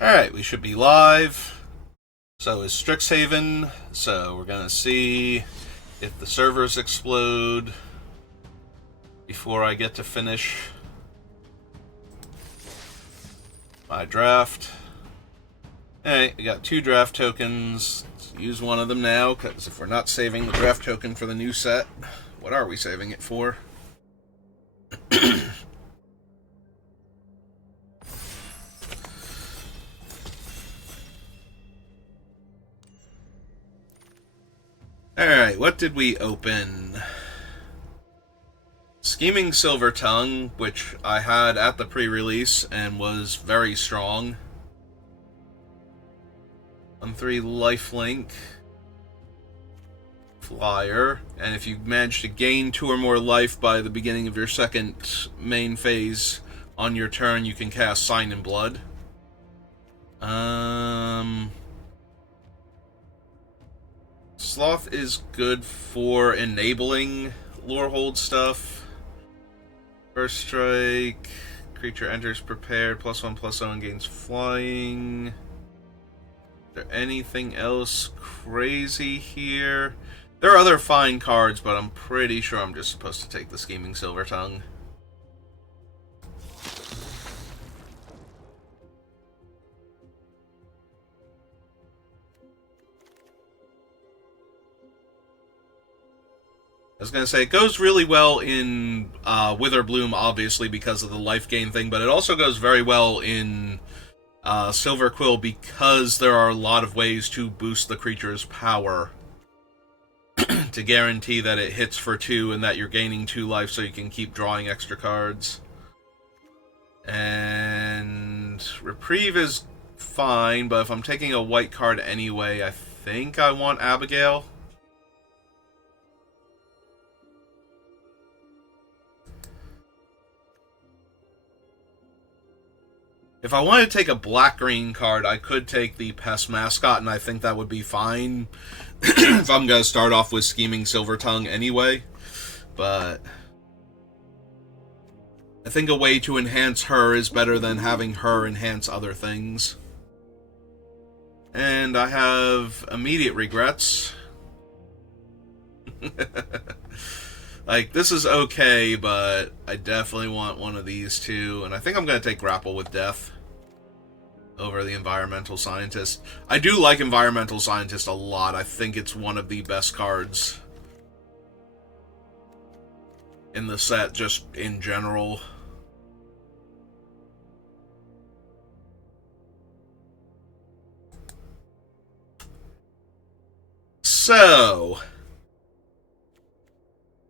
Alright, we should be live. So is Strixhaven. So we're going to see if the servers explode before I get to finish my draft. Alright, we got 2 draft tokens. Let's use one of them now, because if we're not saving the draft token for the new set, what are we saving it for? Alright, what did we open? Scheming Silver Tongue, which I had at the pre-release and was very strong. 1-3 lifelink. Flyer. And if you manage to gain 2 or more life by the beginning of your second main phase on your turn, you can cast Sign in Blood. Sloth is good for enabling Lorehold stuff. First strike. Creature enters prepared. +1/+0 and gains flying. Is there anything else crazy here? There are other fine cards, but I'm pretty sure I'm just supposed to take the Scheming Silver Tongue. I was going to say, it goes really well in Witherbloom, obviously, because of the life gain thing, but it also goes very well in Silver Quill because there are a lot of ways to boost the creature's power to guarantee that it hits for 2 and that you're gaining 2 life so you can keep drawing extra cards. And Reprieve is fine, but if I'm taking a white card anyway, I think I want Abigail. If I wanted to take a black-green card, I could take the Pest Mascot, and I think that would be fine if I'm going to start off with Scheming Silver Tongue anyway. But I think a way to enhance her is better than having her enhance other things. And I have immediate regrets. Like, this is okay, but I definitely want one of these two. And I think I'm going to take Grapple with Death over the Environmental Scientist. I do like Environmental Scientist a lot. I think it's one of the best cards in the set, just in general. So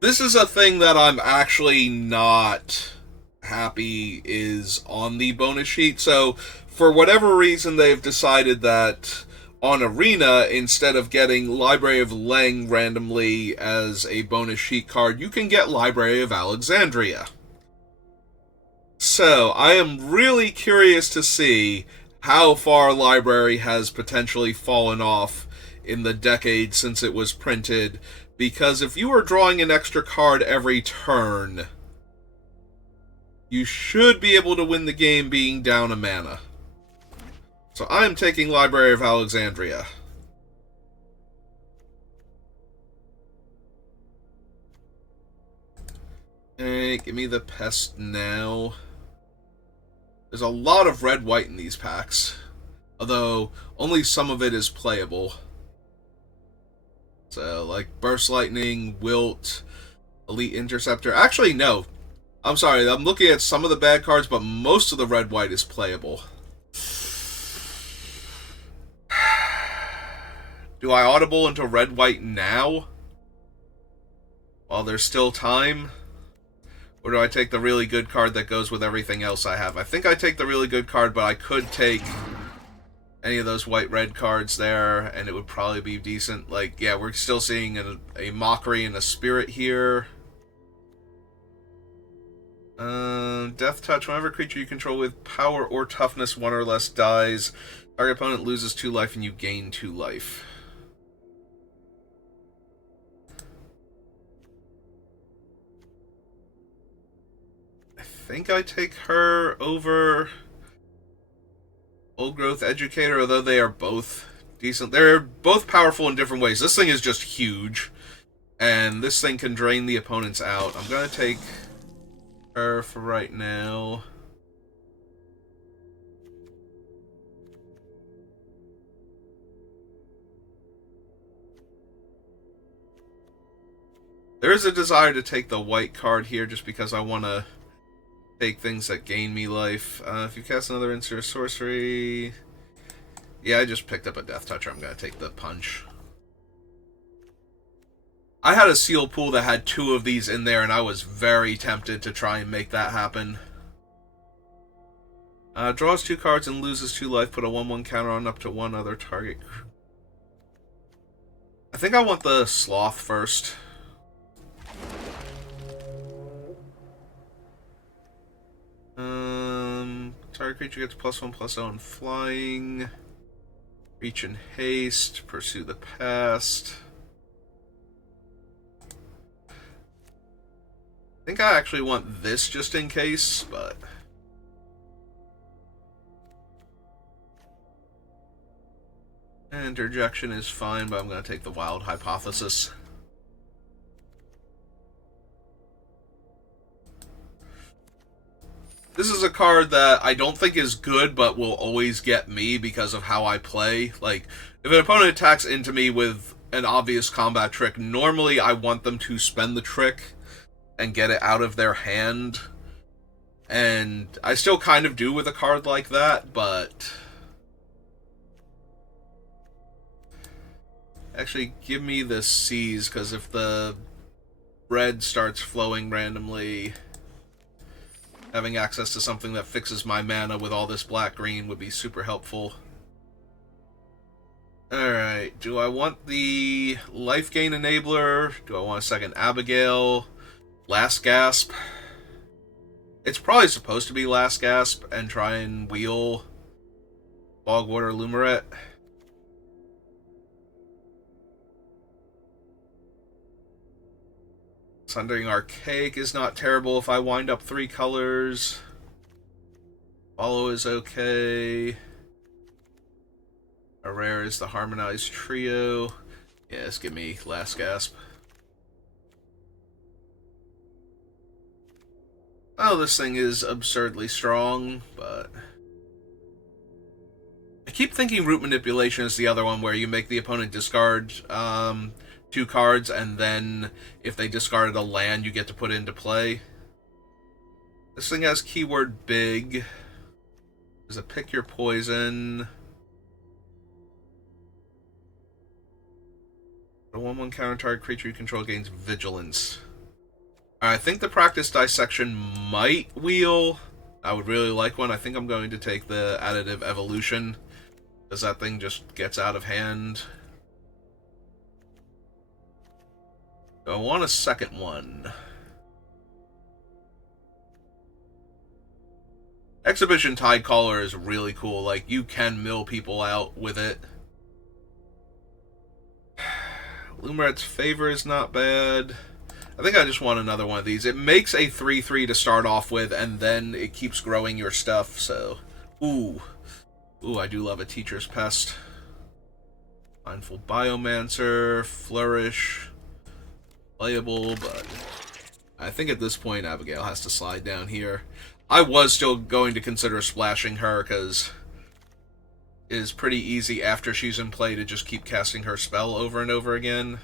this is a thing that I'm actually not happy is on the bonus sheet. So, for whatever reason, they've decided that on Arena, instead of getting Library of Leng randomly as a bonus sheet card, you can get Library of Alexandria. So, I am really curious to see how far Library has potentially fallen off in the decade since it was printed, because if you are drawing an extra card every turn, you should be able to win the game being down a mana. So I am taking Library of Alexandria. Hey, give me the Pest now. There's a lot of red-white in these packs, although only some of it is playable. So, like, Burst Lightning, Wilt, Elite Interceptor. Actually, no. I'm sorry, I'm looking at some of the bad cards, but most of the red-white is playable. Do I audible into red-white now? While there's still time? Or do I take the really good card that goes with everything else I have? I think I take the really good card, but I could take any of those white-red cards there, and it would probably be decent. Like, yeah, we're still seeing a Mockery and a Spirit here. Death Touch. Whenever creature you control with power or toughness 1 or less dies, target opponent loses 2 life and you gain 2 life. I think I take her over Old Growth Educator, although they are both decent. They're both powerful in different ways. This thing is just huge, and this thing can drain the opponents out. I'm going to take her for right now. There is a desire to take the white card here just because I want to take things that gain me life. If you cast another instant sorcery... Yeah, I just picked up a Death Toucher. I'm going to take the punch. I had a seal pool that had 2 of these in there, and I was very tempted to try and make that happen. Draws 2 cards and loses 2 life. Put a 1/1 counter on up to 1 other target. I think I want the Sloth first. Target creature gets +1/+0 and flying. Reach and haste. Pursue the past. I think I actually want this just in case, but... Interjection is fine, but I'm going to take the Wild Hypothesis. This is a card that I don't think is good, but will always get me because of how I play. Like, if an opponent attacks into me with an obvious combat trick, normally I want them to spend the trick and get it out of their hand. And I still kind of do with a card like that, but... Actually, give me the Seize, because if the red starts flowing randomly... Having access to something that fixes my mana with all this black-green would be super helpful. Alright, do I want the life gain enabler? Do I want a second Abigail? Last Gasp? It's probably supposed to be Last Gasp and try and wheel Bogwater Lumerette. Sundering Archaic is not terrible if I wind up 3 colors. Follow is okay. A rare is the Harmonized Trio. Yes, give me Last Gasp. Oh, this thing is absurdly strong, but... I keep thinking Root Manipulation is the other one where you make the opponent discard 2 cards, and then if they discarded a land, you get to put it into play. This thing has keyword big. There's a Pick Your Poison. A 1/1 counter target creature you control gains vigilance. I think the Practice Dissection might wheel. I would really like one. I think I'm going to take the Additive Evolution, because that thing just gets out of hand. I want a second one. Exhibition Tidecaller is really cool. Like, you can mill people out with it. Lumerette's Favor is not bad. I think I just want another one of these. It makes a 3/3 to start off with, and then it keeps growing your stuff, so... Ooh. Ooh, I do love a Teacher's Pest. Mindful Biomancer, Flourish... Playable, but I think at this point Abigail has to slide down here. I was still going to consider splashing her, because it is pretty easy after she's in play to just keep casting her spell over and over again.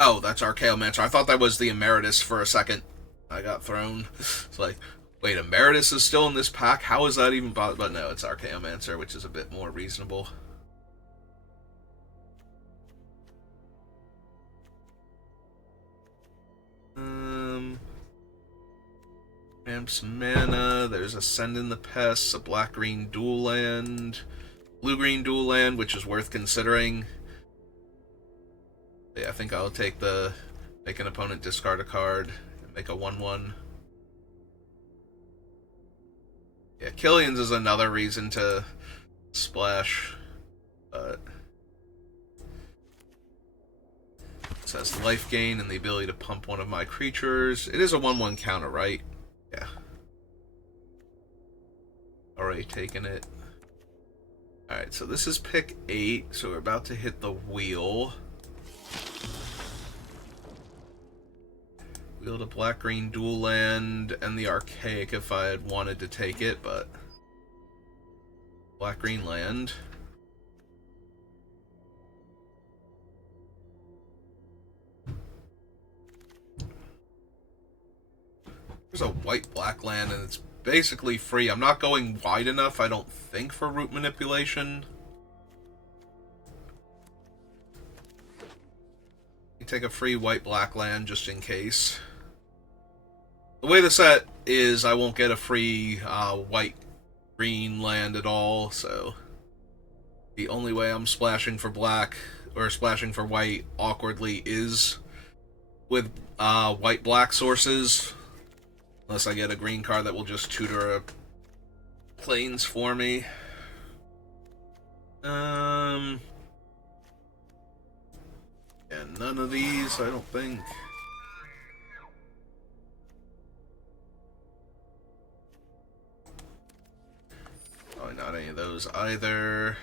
Oh, that's Archaeomancer. I thought that was the Emeritus for a second. I got thrown. It's like, wait, Emeritus is still in this pack? How is that even possible? But no, it's Archaeomancer, which is a bit more reasonable. Ramps mana, there's a Send in the Pests, a black-green dual land, blue-green dual land, which is worth considering. Yeah, I think I'll take the make an opponent discard a card. Make a 1/1. Yeah, Killian's is another reason to splash, but Says life gain and the ability to pump one of my creatures. It is a 1/1 counter, right? Yeah. Already taken it. Alright, so this is pick 8, so we're about to hit the wheel. Wheel to black-green dual land and the Archaic if I had wanted to take it, but black-green land. There's a white-black land and it's basically free. I'm not going wide enough, I don't think, for root manipulation. You take a free white-black land just in case. The way the set is, I won't get a free white-green land at all, so the only way I'm splashing for black, or splashing for white awkwardly, is with white-black sources. Unless I get a green card that will just tutor a planes for me. Yeah, none of these, I don't think. Probably not any of those either.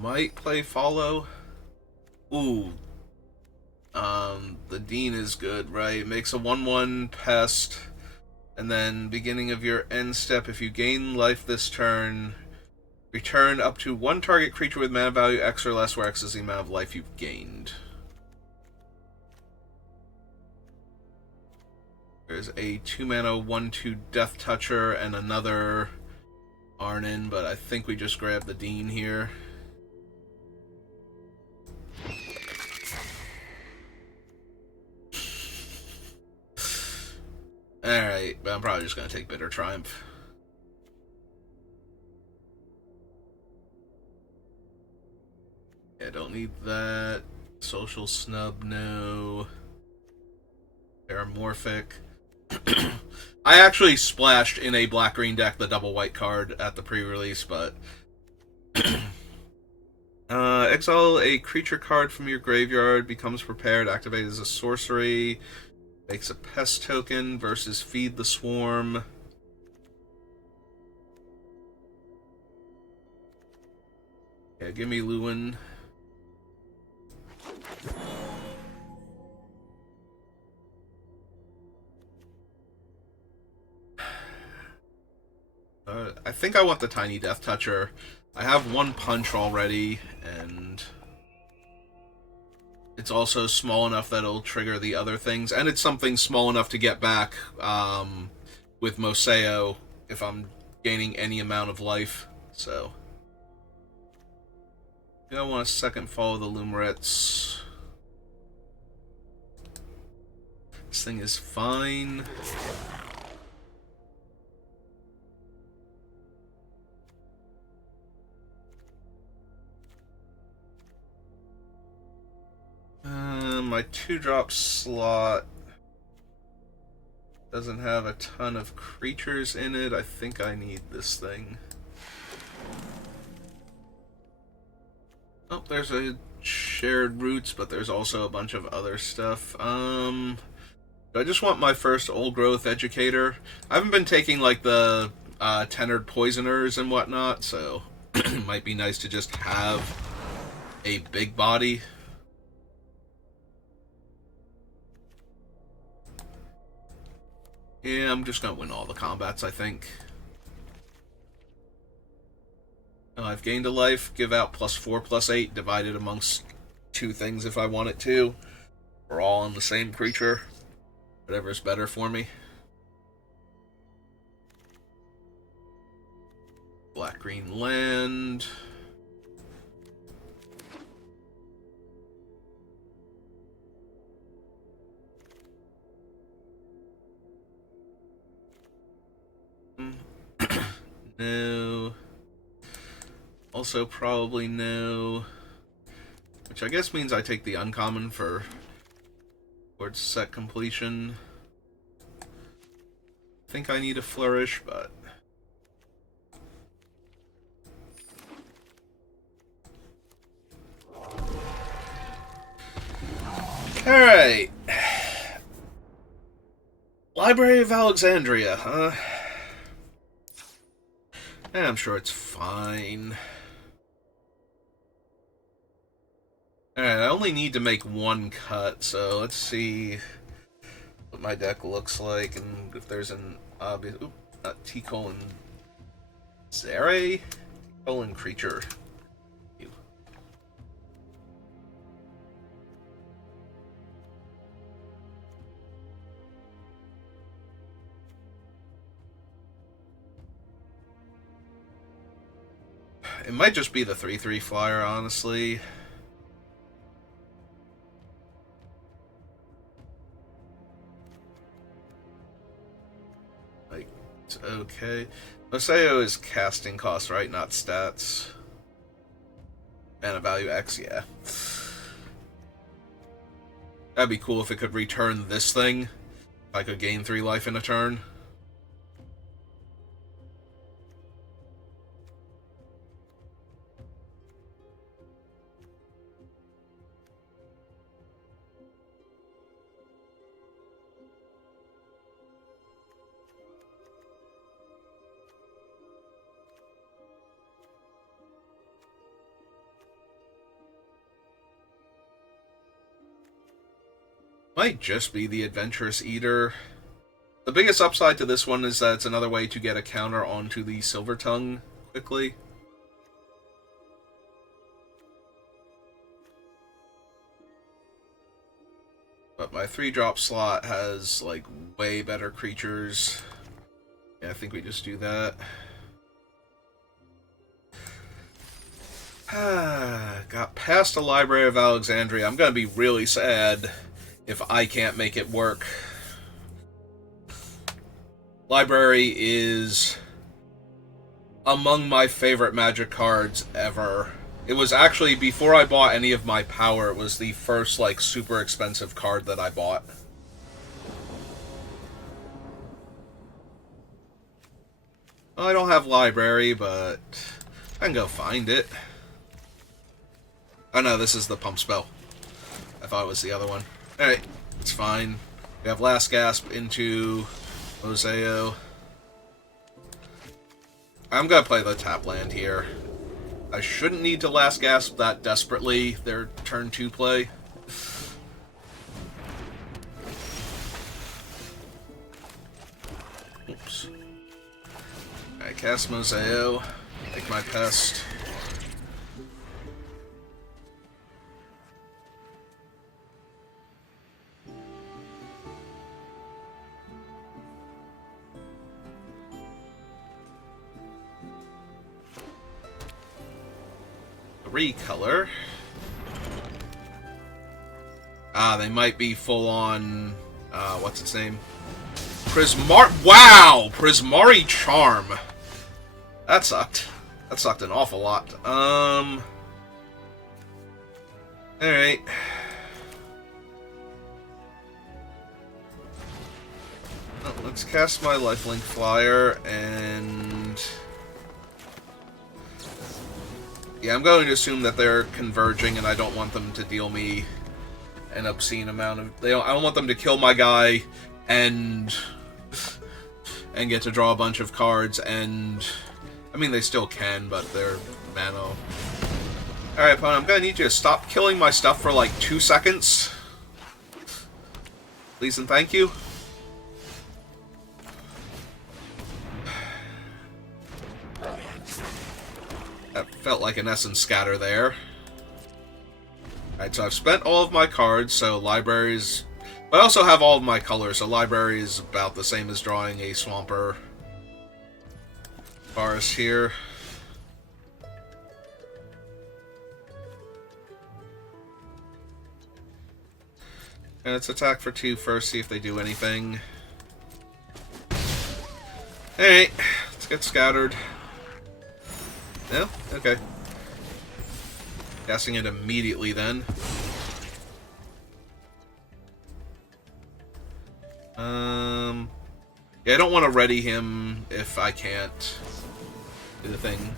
Might play follow. Ooh. The Dean is good, right? Makes a 1/1 pest. And then, beginning of your end step, if you gain life this turn, return up to one target creature with mana value X or less, where X is the amount of life you've gained. There's a 2-mana 1/2 Death Toucher and another Arnin, but I think we just grabbed the Dean here. Alright, but I'm probably just going to take Bitter Triumph. Yeah, don't need that. Social Snub, no. Paramorphic. I actually splashed in a black-green deck the double white card at the pre-release, but... exile a creature card from your graveyard, becomes prepared, activate as a sorcery... Makes a pest token versus Feed the Swarm. Yeah, give me Lewin. I think I want the Tiny Death Toucher. I have one punch already, and... it's also small enough that it'll trigger the other things, and it's something small enough to get back with Moseo if I'm gaining any amount of life, so... I want to second follow the Lumerets. This thing is fine. My 2-drop slot doesn't have a ton of creatures in it. I think I need this thing. Oh, there's a shared roots, but there's also a bunch of other stuff. I just want my first old growth educator. I haven't been taking like the tenured poisoners and whatnot, so it might be nice to just have a big body. Yeah, I'm just gonna win all the combats, I think. I've gained a life, give out +4/+8, divided amongst 2 things if I want it to. We're all on the same creature. Whatever's better for me. Black-green land. No. Also probably no. Which I guess means I take the uncommon for towards set completion. think I need a flourish, but... Alright. Library of Alexandria, huh? I'm sure it's fine. Alright, I only need to make one cut, so let's see what my deck looks like, and if there's an obvious... Oop, not T-colon... Zere? T-colon creature. Ew. It might just be the 3/3 flyer, honestly. Like, it's okay. Museo is casting cost, right? Not stats. And a value X, yeah. That'd be cool if it could return this thing. If I could gain 3 life in a turn. Might just be the Adventurous Eater. The biggest upside to this one is that it's another way to get a counter onto the Silver Tongue quickly. But my 3-drop slot has, like, way better creatures. Yeah, I think we just do that. Got past the Library of Alexandria. I'm gonna be really sad if I can't make it work. Library is among my favorite Magic cards ever. It was actually, before I bought any of my power, it was the first, like, super expensive card that I bought. Well, I don't have Library, but I can go find it. Oh no, this is the pump spell. I thought it was the other one. Alright, it's fine. We have Last Gasp into Museo. I'm gonna play the tap land here. I shouldn't need to Last Gasp that desperately, their turn 2 play. Oops. Alright, cast Museo. Take my Pest. Recolor. They might be full on. What's its name? Wow! Prismari Charm. That sucked. That sucked an awful lot. Alright. Oh, let's cast my Lifelink Flyer and. Yeah, I'm going to assume that they're converging, and I don't want them to deal me an obscene amount of... I don't want them to kill my guy and get to draw a bunch of cards, and... I mean, they still can, but they're mana. Alright, opponent, I'm going to need you to stop killing my stuff for, like, 2 seconds. Please and thank you. That felt like an Essence Scatter there. Alright, so I've spent all of my cards, so libraries... But I also have all of my colors, so library is about the same as drawing a Swamper Forest here. And let's attack for 2 first, see if they do anything. Alright, let's get scattered. No? Okay. Casting it immediately then. Yeah, I don't want to ready him if I can't do the thing.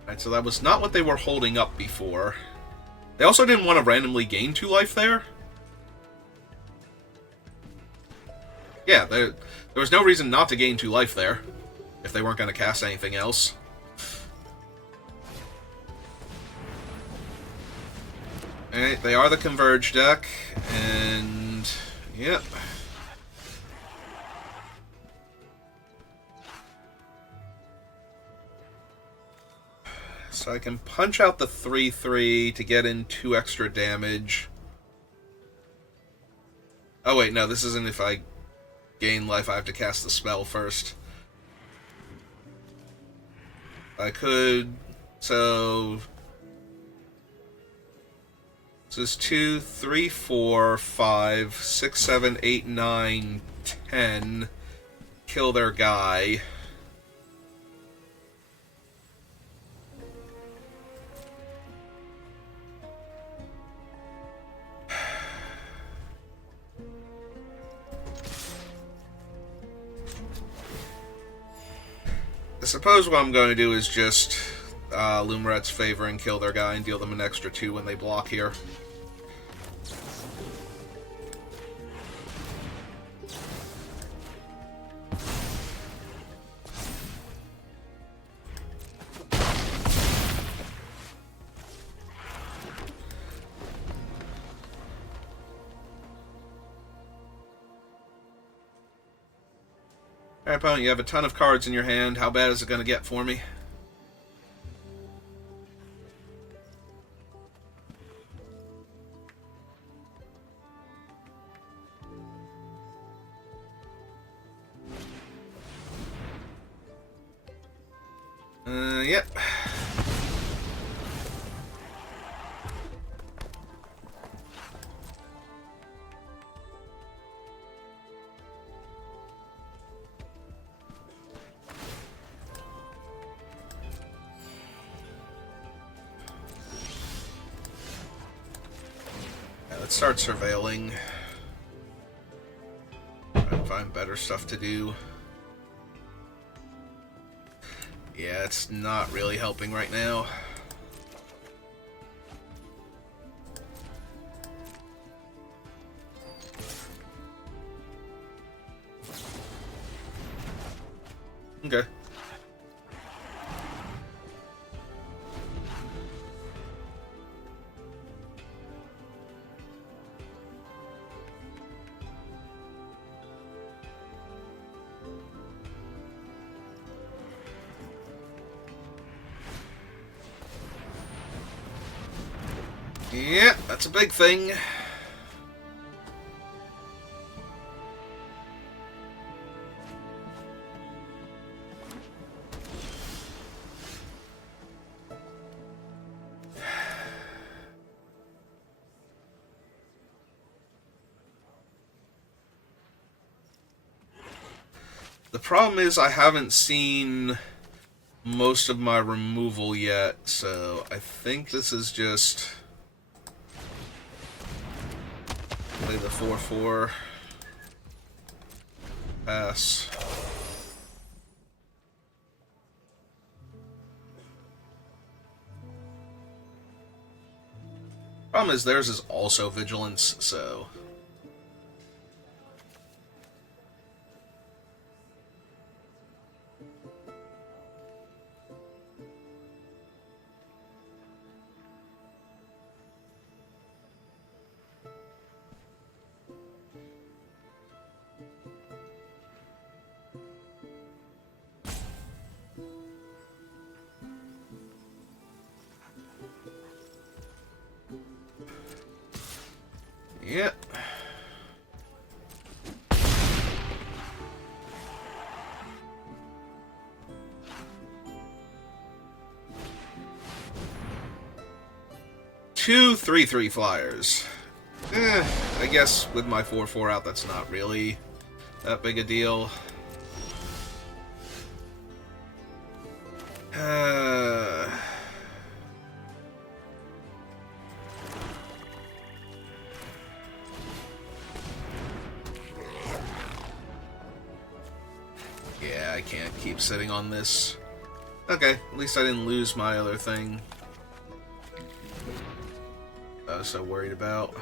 Alright, so that was not what they were holding up before. They also didn't want to randomly gain 2 life there. Yeah, there was no reason not to gain 2 life there, if they weren't going to cast anything else. Alright, they are the Converge deck, and... yep. So I can punch out the 3/3 to get in 2 extra damage. Oh wait, no, this isn't if I gain life, I have to cast the spell first. I could... so... this is 2, 3, 4, 5, 6, 7, 8, 9, 10. Kill their guy. I suppose what I'm going to do is just Lumeret's Favor and kill their guy and deal them an extra 2 when they block here. Alright, opponent, you have a ton of cards in your hand. How bad is it going to get for me? Yep. Let's start surveilling. Try to find better stuff to do. Yeah, it's not really helping right now. Okay. Yeah, that's a big thing. The problem is I haven't seen most of my removal yet, so I think this is just... play the 4/4. Pass. Problem is theirs is also Vigilance, so... Yep. Two 3/3 flyers. I guess with my 4/4 out, that's not really that big a deal. can't keep sitting on this. Okay, at least I didn't lose my other thing I was so worried about.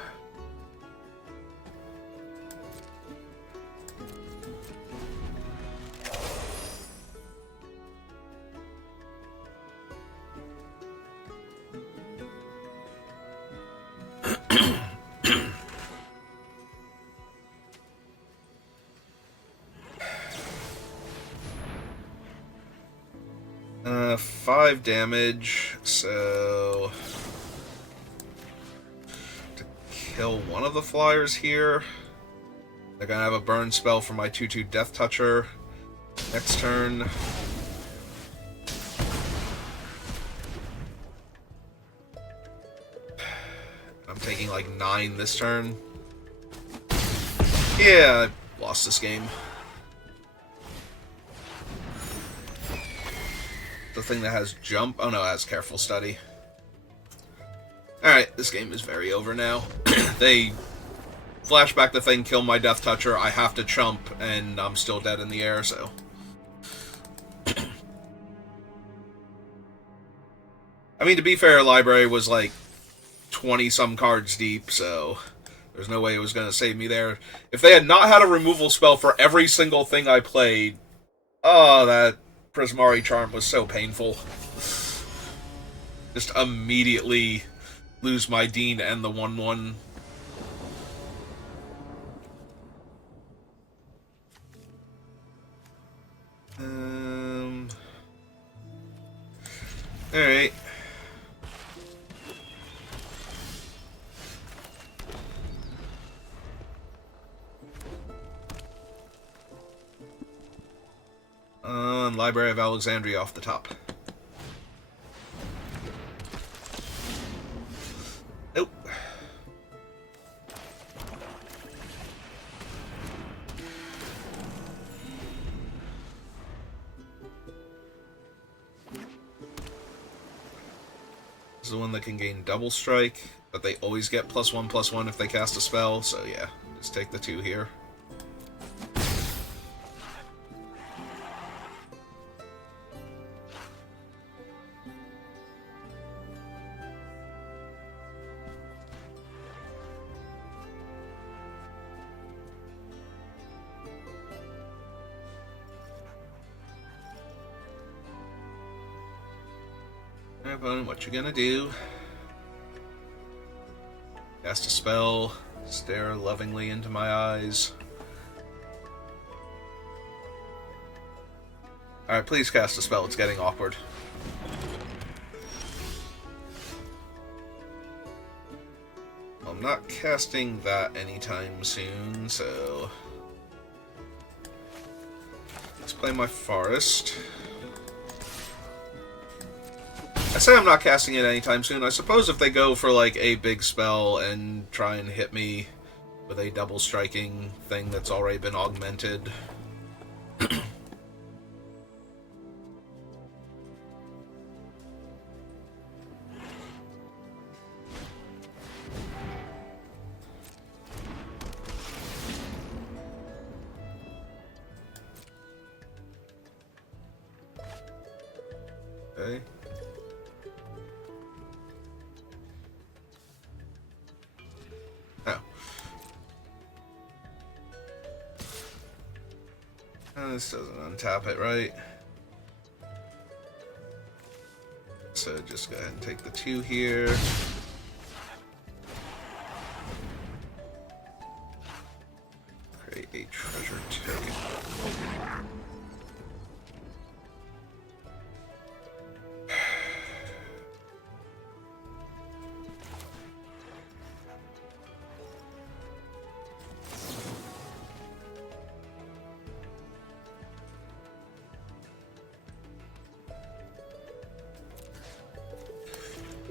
Five damage, so to kill one of the flyers here, they're gonna have a burn spell for my 2/2 Death Toucher next turn. I'm taking like 9 this turn. Yeah, I lost this game. The thing that has jump. Oh no, it has careful study. Alright, this game is very over now. They flashback the thing, kill my Death Toucher, I have to chump, and I'm still dead in the air, so. I mean, to be fair, Library was like 20-some cards deep, so there's no way it was going to save me there. If they had not had a removal spell for every single thing I played, oh, that Prismari Charm was so painful. Just immediately lose my Dean and the 1/1. Alright. Library of Alexandria off the top. Nope. This is the one that can gain double strike, but they always get +1/+1 if they cast a spell, so yeah, just take the 2 here. Opponent, what you gonna do? Cast a spell, stare lovingly into my eyes. Alright, please cast a spell, it's getting awkward. I'm not casting that anytime soon, so let's play my Forest. I say I'm not casting it anytime soon. I suppose if they go for like a big spell and try and hit me with a double striking thing that's already been augmented. Okay. This doesn't untap it, right? So just go ahead and take the 2 here. Create a treasure token.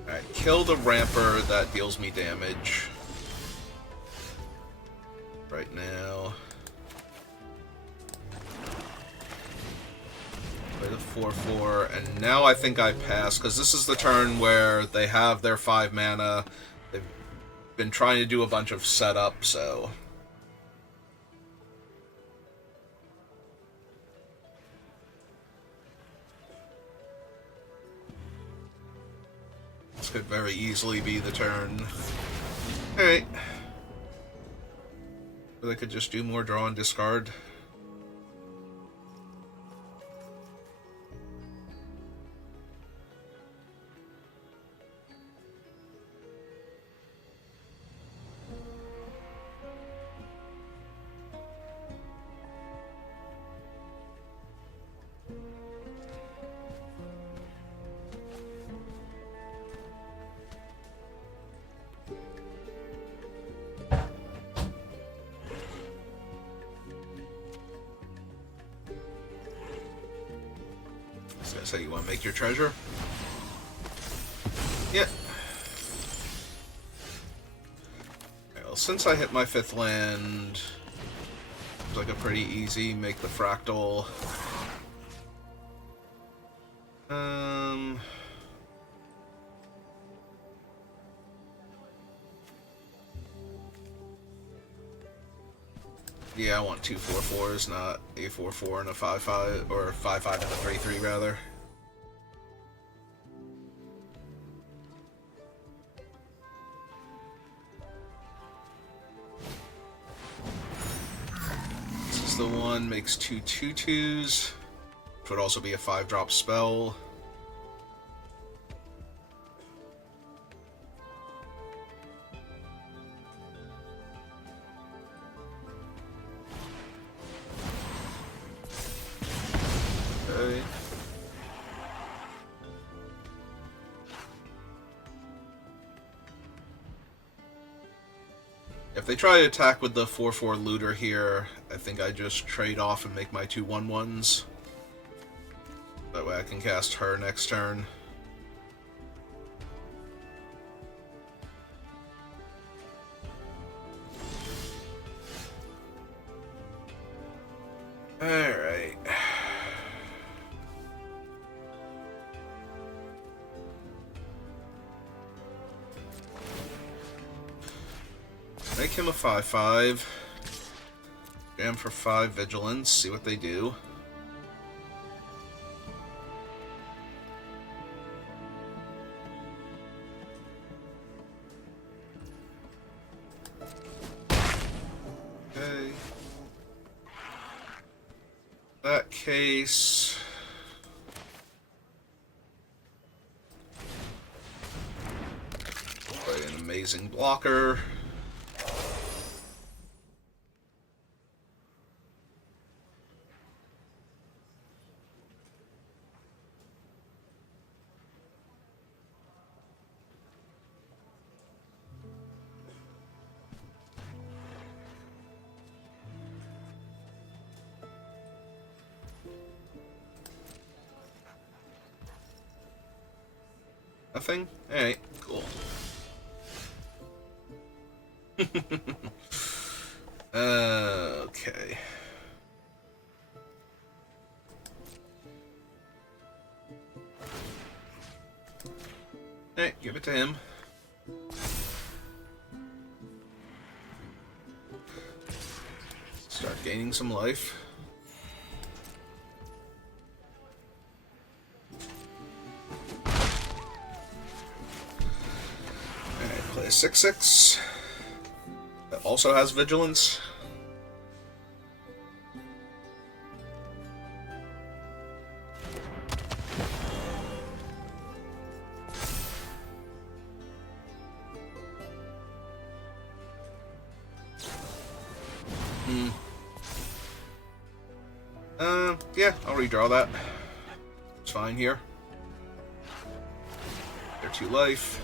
Alright, kill the ramper that deals me damage. Right now. Play the 4/4, and now I think I pass, because this is the turn where they have their 5 mana. They've been trying to do a bunch of setup, so... could very easily be the turn. Alright. Or they could just do more draw and discard. So you want to make your treasure? Yeah. Well, since I hit my 5th land, it's like a pretty easy make the fractal. Yeah, I want 2 4/4s, not a 4/4 and a 5/5, or 5/5 and a 3/3 rather. This is the one, makes 2 2/2s, which would also be a 5-drop spell. If they try to attack with the 4/4 looter here, I think I just trade off and make my 2 1/1s. That way I can cast her next turn. Alright. Make him a 5/5. Jam for 5 vigilance, see what they do. Okay. That case. Play an amazing blocker. Nothing? Alright, cool. Okay. Alright, give it to him. Start gaining some life. Play a 6/6 that also has vigilance. Yeah, I'll redraw that. It's fine here. They're 2 life.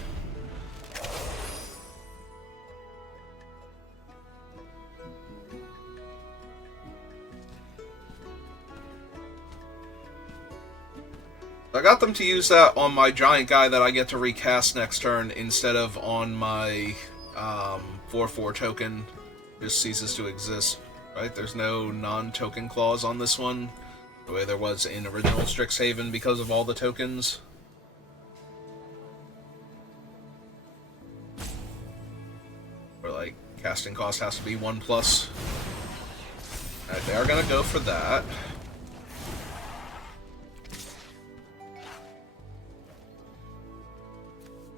I got them to use that on my giant guy that I get to recast next turn instead of on my 4/4 token. Just ceases to exist, right? There's no non-token clause on this one, the way there was in original Strixhaven because of all the tokens. Or like, casting cost has to be 1+. Alright, they are gonna go for that.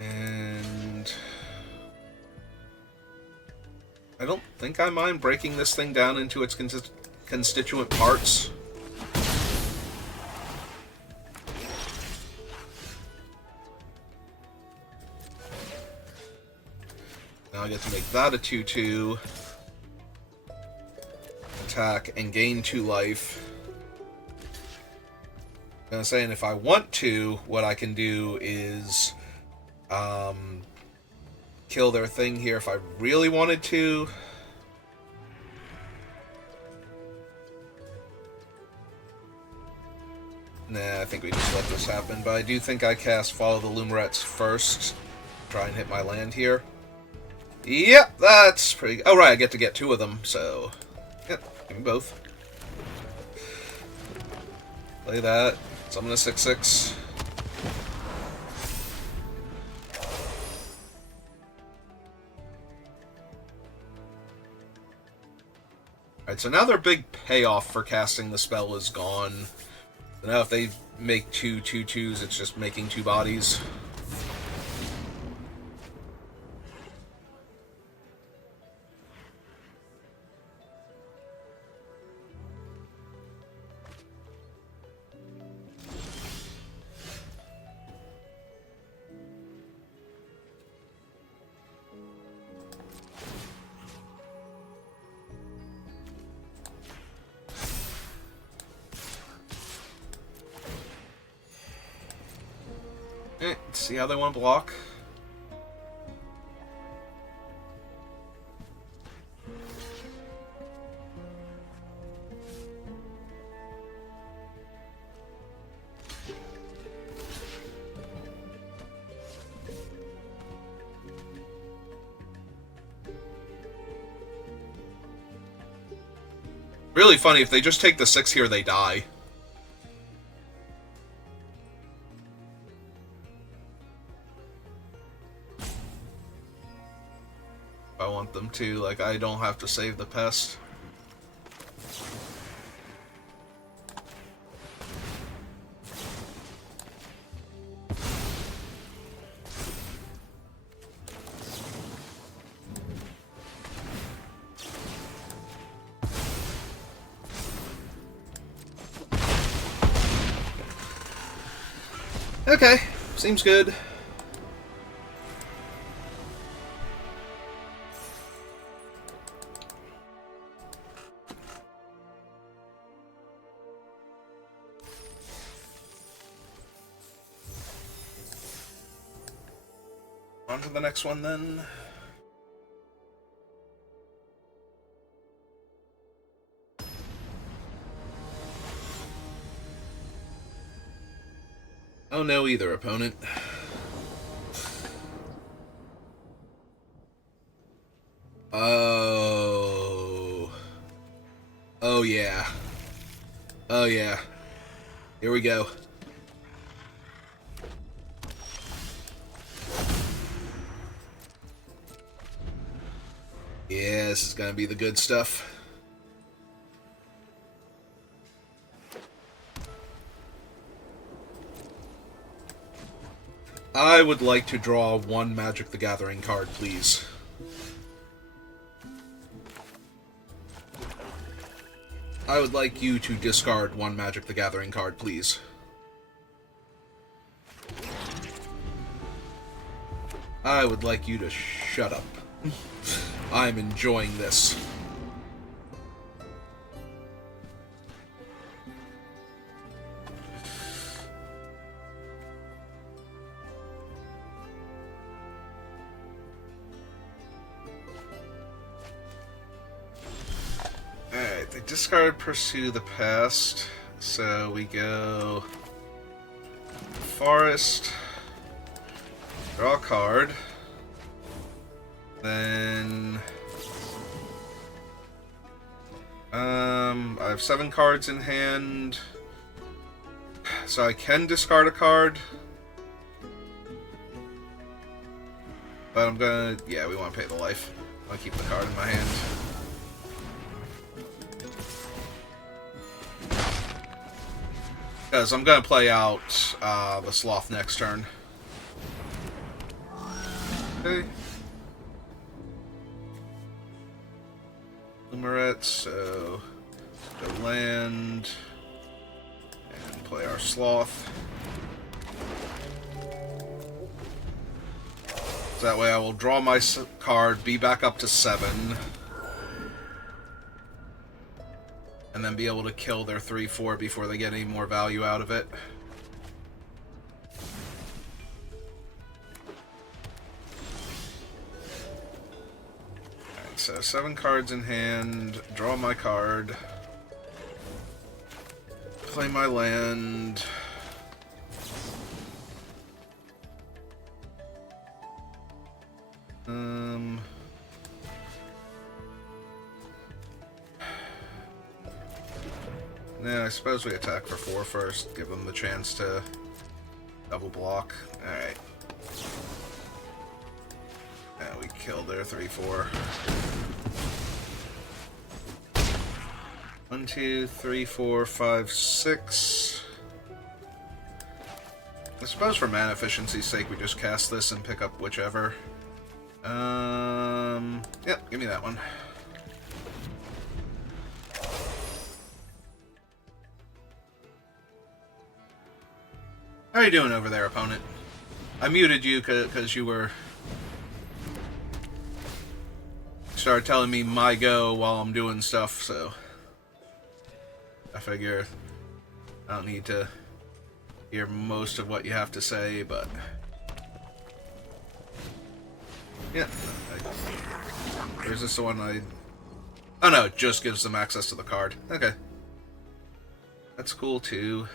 And I don't think I mind breaking this thing down into its constituent parts. Now I get to make that a 2/2. Attack and gain 2 life. I'm saying if I want to, what I can do is kill their thing here if I really wanted to. Nah, I think we just let this happen, but I do think I cast Follow the Lumerets first. Try and hit my land here. Yep, that's pretty... Oh, right, I get to get 2 of them, so... Yep, give me both. Play that. Summon a 6/6. Alright, so now their big payoff for casting the spell is gone. Now if they make 2 2/2s, it's just making 2 bodies. See how they want to block? Really funny, if they just take the 6 here, they die. I want them to, like, I don't have to save the pest. Okay, seems good. On to the next one, then. Oh no, either opponent. Oh. Oh yeah. Oh yeah. Here we go. Yeah, this is gonna be the good stuff. I would like to draw 1 Magic the Gathering card, please. I would like you to discard 1 Magic the Gathering card, please. I would like you to shut up. I'm enjoying this. Alright, they discard Pursue the Past, so we go Forest, draw a card, then I have 7 cards in hand, so I can discard a card, but I'm gonna, yeah, we want to pay the life. I'll keep the card in my hand. Because I'm gonna play out the Sloth next turn. Okay. threats, so go land and play our sloth. So that way I will draw my card, be back up to 7, and then be able to kill their 3/4 before they get any more value out of it. Alright, so 7 cards in hand, draw my card, play my land. Yeah, I suppose we attack for 4 first, give them the chance to double block. Alright. Yeah, we killed their 3/4. 1, 2, 3, 4, 5, 6. I suppose for mana efficiency's sake we just cast this and pick up whichever. Yep, give me that one. How are you doing over there, opponent? I muted you because you were... started telling me my go while I'm doing stuff, so... I figure I don't need to hear most of what you have to say, but... Yeah. Or is this the one I... Oh no, it just gives them access to the card. Okay. That's cool too.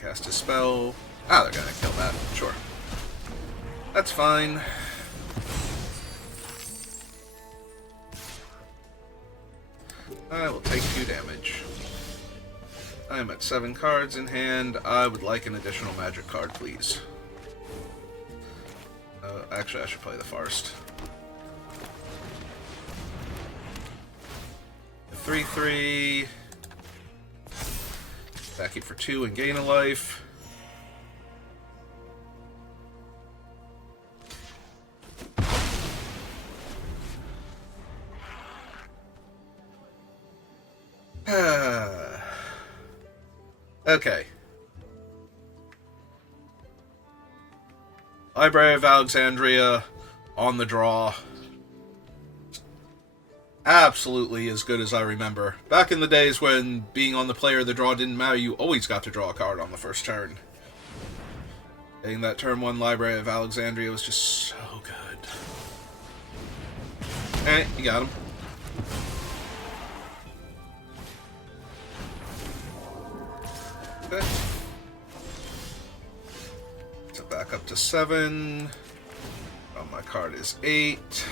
Cast a spell. Ah, they're gonna kill that. Sure. That's fine. I will take 2 damage. I am at 7 cards in hand. I would like an additional magic card, please. Actually, I should play the Farst. 3/3. Attack you for 2 and gain a life. Okay. Library of Alexandria on the draw. Absolutely as good as I remember. Back in the days when being on the player of the draw didn't matter, you always got to draw a card on the first turn. Getting that turn 1 Library of Alexandria was just so good. Alright, you got him. Okay. So back up to 7. Oh, my card is 8.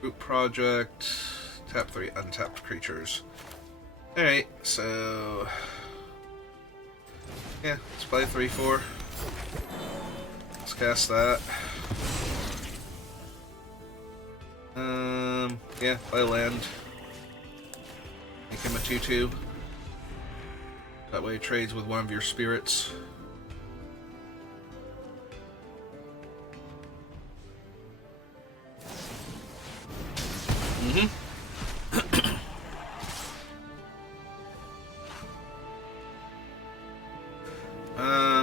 Group project. Tap 3 untapped creatures. Alright, so... yeah, let's play 3/4. Let's cast that. Yeah, play land. Make him a 2/2. That way he trades with one of your spirits.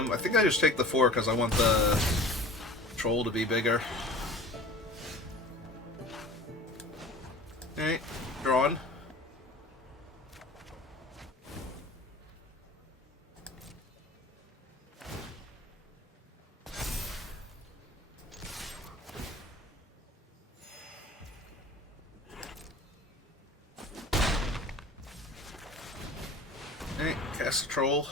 I think I just take the 4 because I want the troll to be bigger. Alright, drawn. Alright, cast a troll.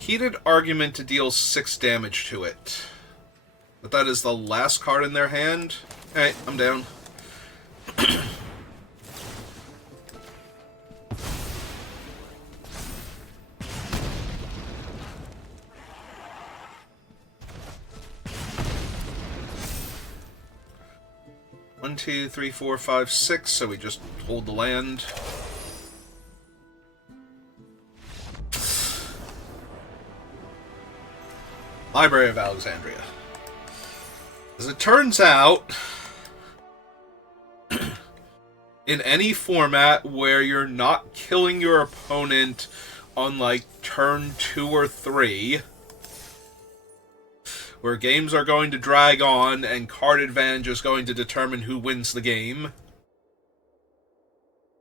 Heated Argument to deal 6 damage to it. But that is the last card in their hand. Alright, I'm down. 1, 2, 3, 4, 5, 6, so we just hold the land. Library of Alexandria. As it turns out, in any format where you're not killing your opponent on, like, turn 2 or 3, where games are going to drag on and card advantage is going to determine who wins the game,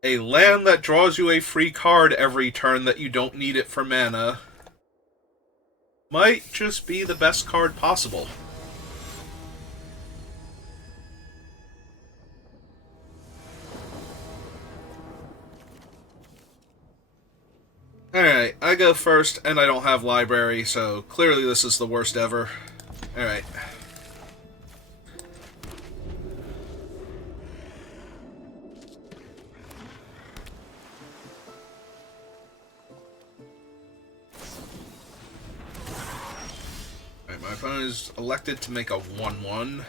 a land that draws you a free card every turn that you don't need it for mana might just be the best card possible. Alright, I go first, and I don't have library, so clearly this is the worst ever. Alright. Alright, my opponent is elected to make a 1/1,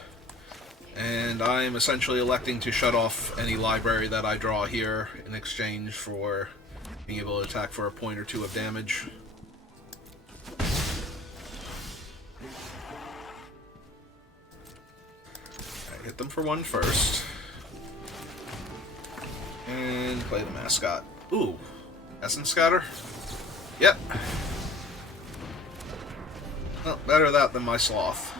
and I am essentially electing to shut off any library that I draw here in exchange for being able to attack for a point or 2 of damage. I hit them for 1 first. And play the mascot. Ooh, Essence Scatter? Yep. Well, better that than my Sloth.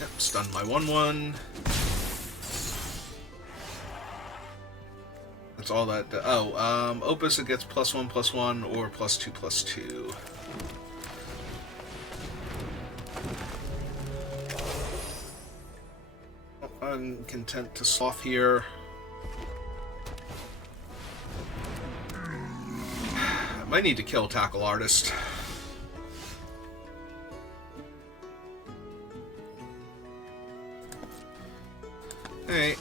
Yep, stun my 1/1. That's all that... Opus, it gets +1/+1 or +2/+2. I'm content to Sloth here. I might need to kill Tackle Artist. Hey.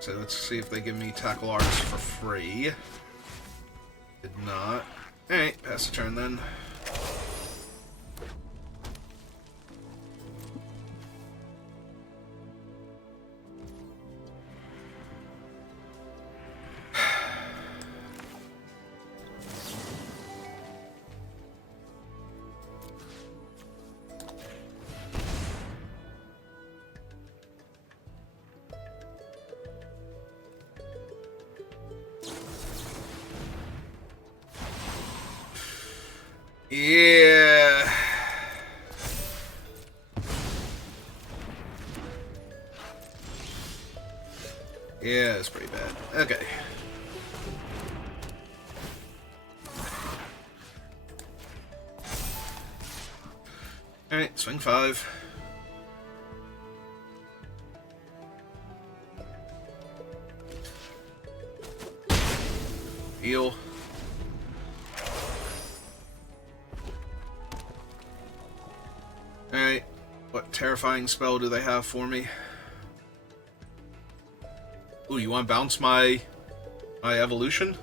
So let's see if they give me Tackle Artist for free. Did not. Alright, pass the turn then. Yeah. Yeah, it's pretty bad. Okay. Alright, swing 5. Heal. Alright, what terrifying spell do they have for me? Ooh, you want to bounce my evolution?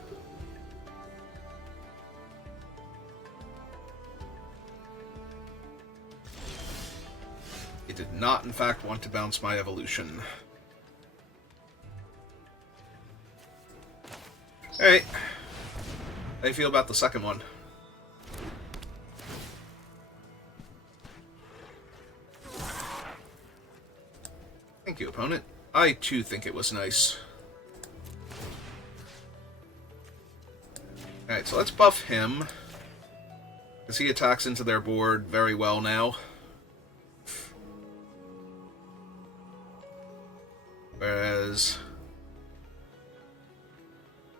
It did not, in fact, want to bounce my evolution. Alright. How do you feel about the second one? Thank you, opponent. I, too, think it was nice. Alright, so let's buff him, because he attacks into their board very well now. Whereas...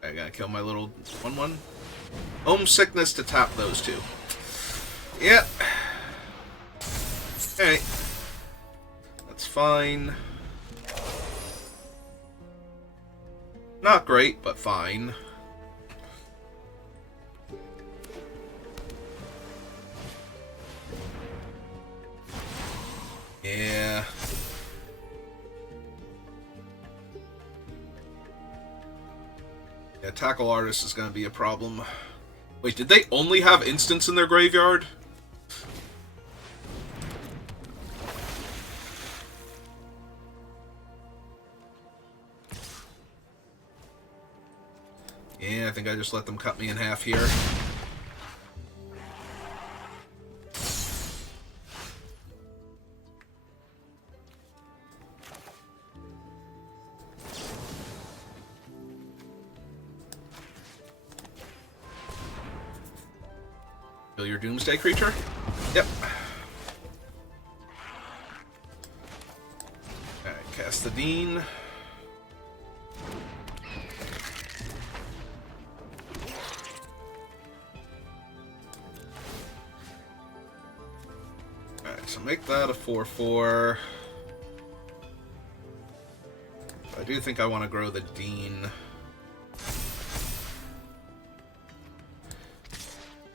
I gotta kill my little 1/1. Homesickness to tap those two. Yep. Alright. That's fine. Not great, but fine. Yeah. Yeah, Tackle Artist is going to be a problem. Wait, did they only have instants in their graveyard? Yeah, I think I just let them cut me in half here. Kill your Doomsday creature? Yep. Alright, cast the Dean. Alright, so make that a 4/4. I do think I want to grow the Dean.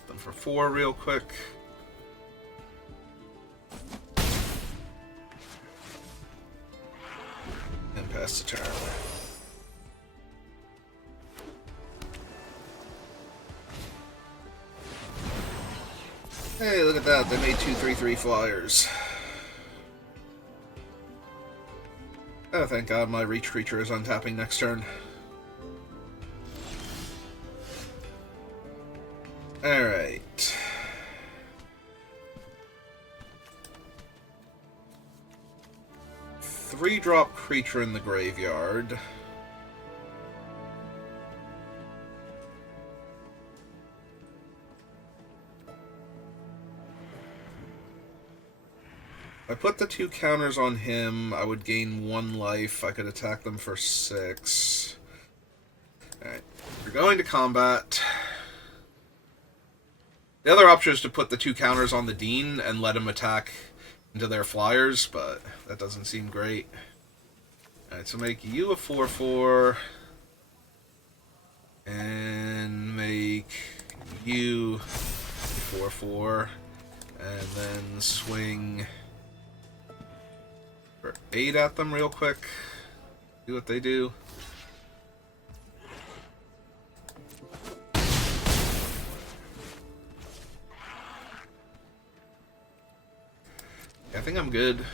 Them for 4 real quick. And pass the turn. Hey, look at that. They made 2/3/3 flyers. Oh, thank God my reach creature is untapping next turn. Alright. Three-drop creature in the graveyard. If I put the 2 counters on him, I would gain 1 life. I could attack them for 6. Alright, we're going to combat. The other option is to put the 2 counters on the Dean and let him attack into their flyers, but that doesn't seem great. Alright, so make you a 4/4. And make you a 4/4. And then swing for 8 at them real quick. Do what they do. I think I'm good.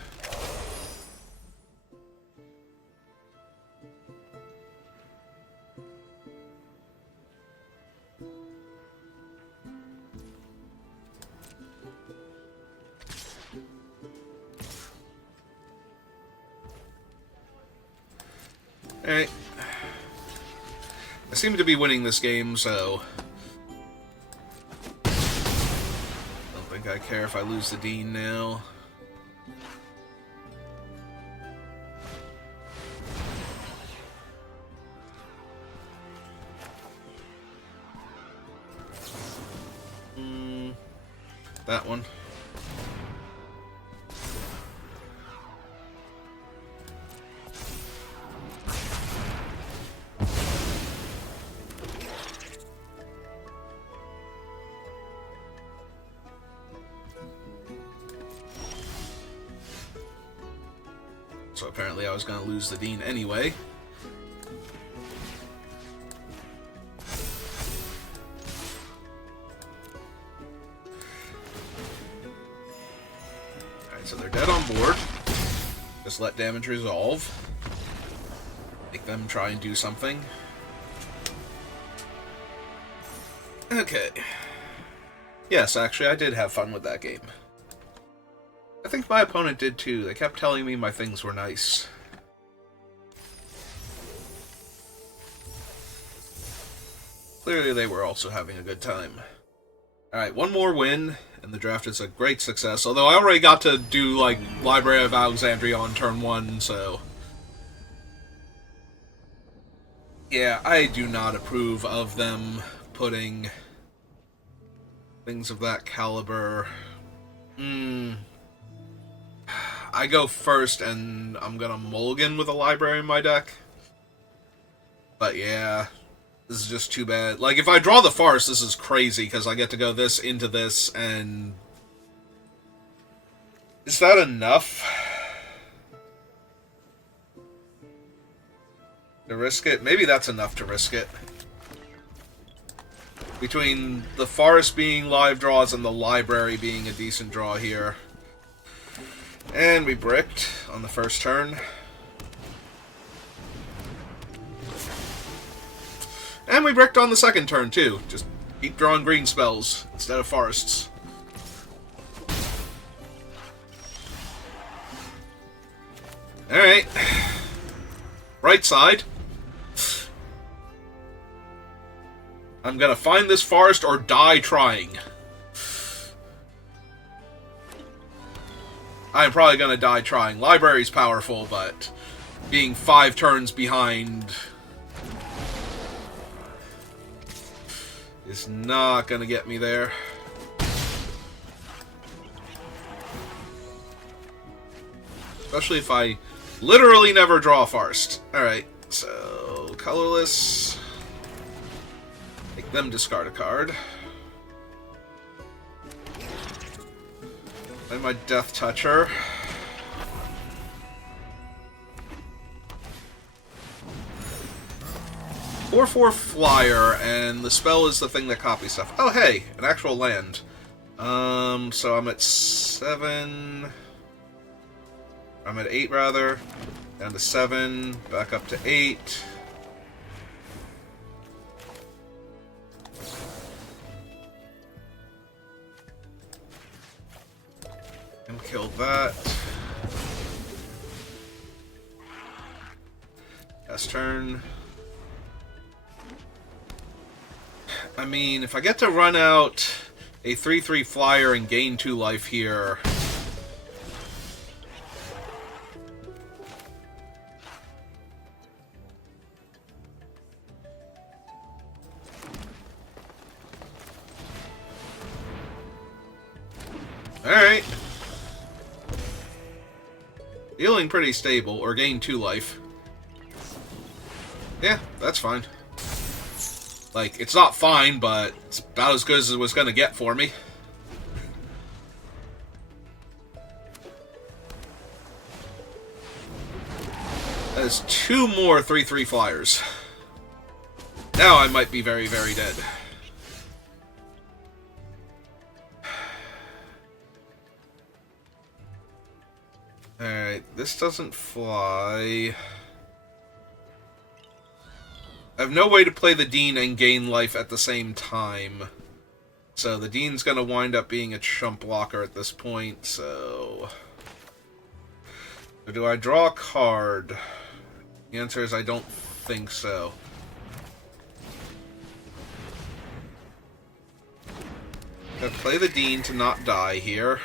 Alright. I seem to be winning this game, so I don't think I care if I lose the Dean now. That one. So apparently I was going to lose the Dean anyway. Alright, so they're dead on board. Just let damage resolve. Make them try and do something. Okay. Yes, actually, I did have fun with that game. I think my opponent did too. They kept telling me my things were nice. Clearly they were also having a good time. Alright, one more win, and the draft is a great success. Although I already got to do, like, Library of Alexandria on turn 1, so... Yeah, I do not approve of them putting things of that caliber. I go first, and I'm gonna mulligan with a library in my deck. But yeah, this is just too bad. Like, if I draw the Farce, this is crazy, because I get to go this into this, and... Is that enough to risk it? Maybe that's enough to risk it. Between the forest being live draws and the library being a decent draw here. And we bricked on the first turn. And we bricked on the second turn, too. Just keep drawing green spells instead of forests. Alright. Right side. I'm gonna find this forest or die trying. I'm probably gonna die trying. Library's powerful, but being 5 turns behind is not gonna get me there. Especially if I literally never draw a forest. Alright, so colorless. Make them discard a card. Then my Death Toucher. Four flyer, and the spell is the thing that copies stuff. Oh, hey, an actual land. So I'm at 7. I'm at 8, rather. Down to 7. Back up to 8. And kill that. Last turn. I mean, if I get to run out a 3/3 flyer and gain 2 life here... Alright. Feeling pretty stable, or gain 2 life. Yeah, that's fine. Like, it's not fine, but it's about as good as it was going to get for me. That is 2 more 3/3 flyers. Now I might be very, very dead. Alright, this doesn't fly. I have no way to play the Dean and gain life at the same time. So the Dean's going to wind up being a chump blocker at this point, so... Do I draw a card? The answer is I don't think so. Gotta play the Dean to not die here.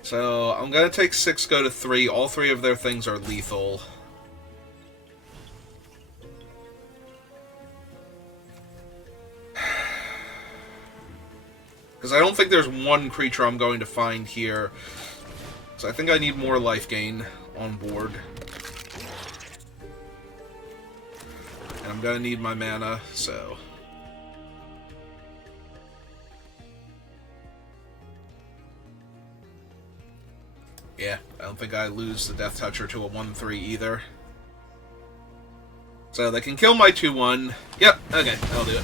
So, I'm gonna take 6, go to 3. All 3 of their things are lethal. Because I don't think there's one creature I'm going to find here. So I think I need more life gain on board. And I'm gonna need my mana, so... Yeah, I don't think I lose the Death Toucher to a 1/3 either. So they can kill my 2/1. Yep, okay, I'll do it.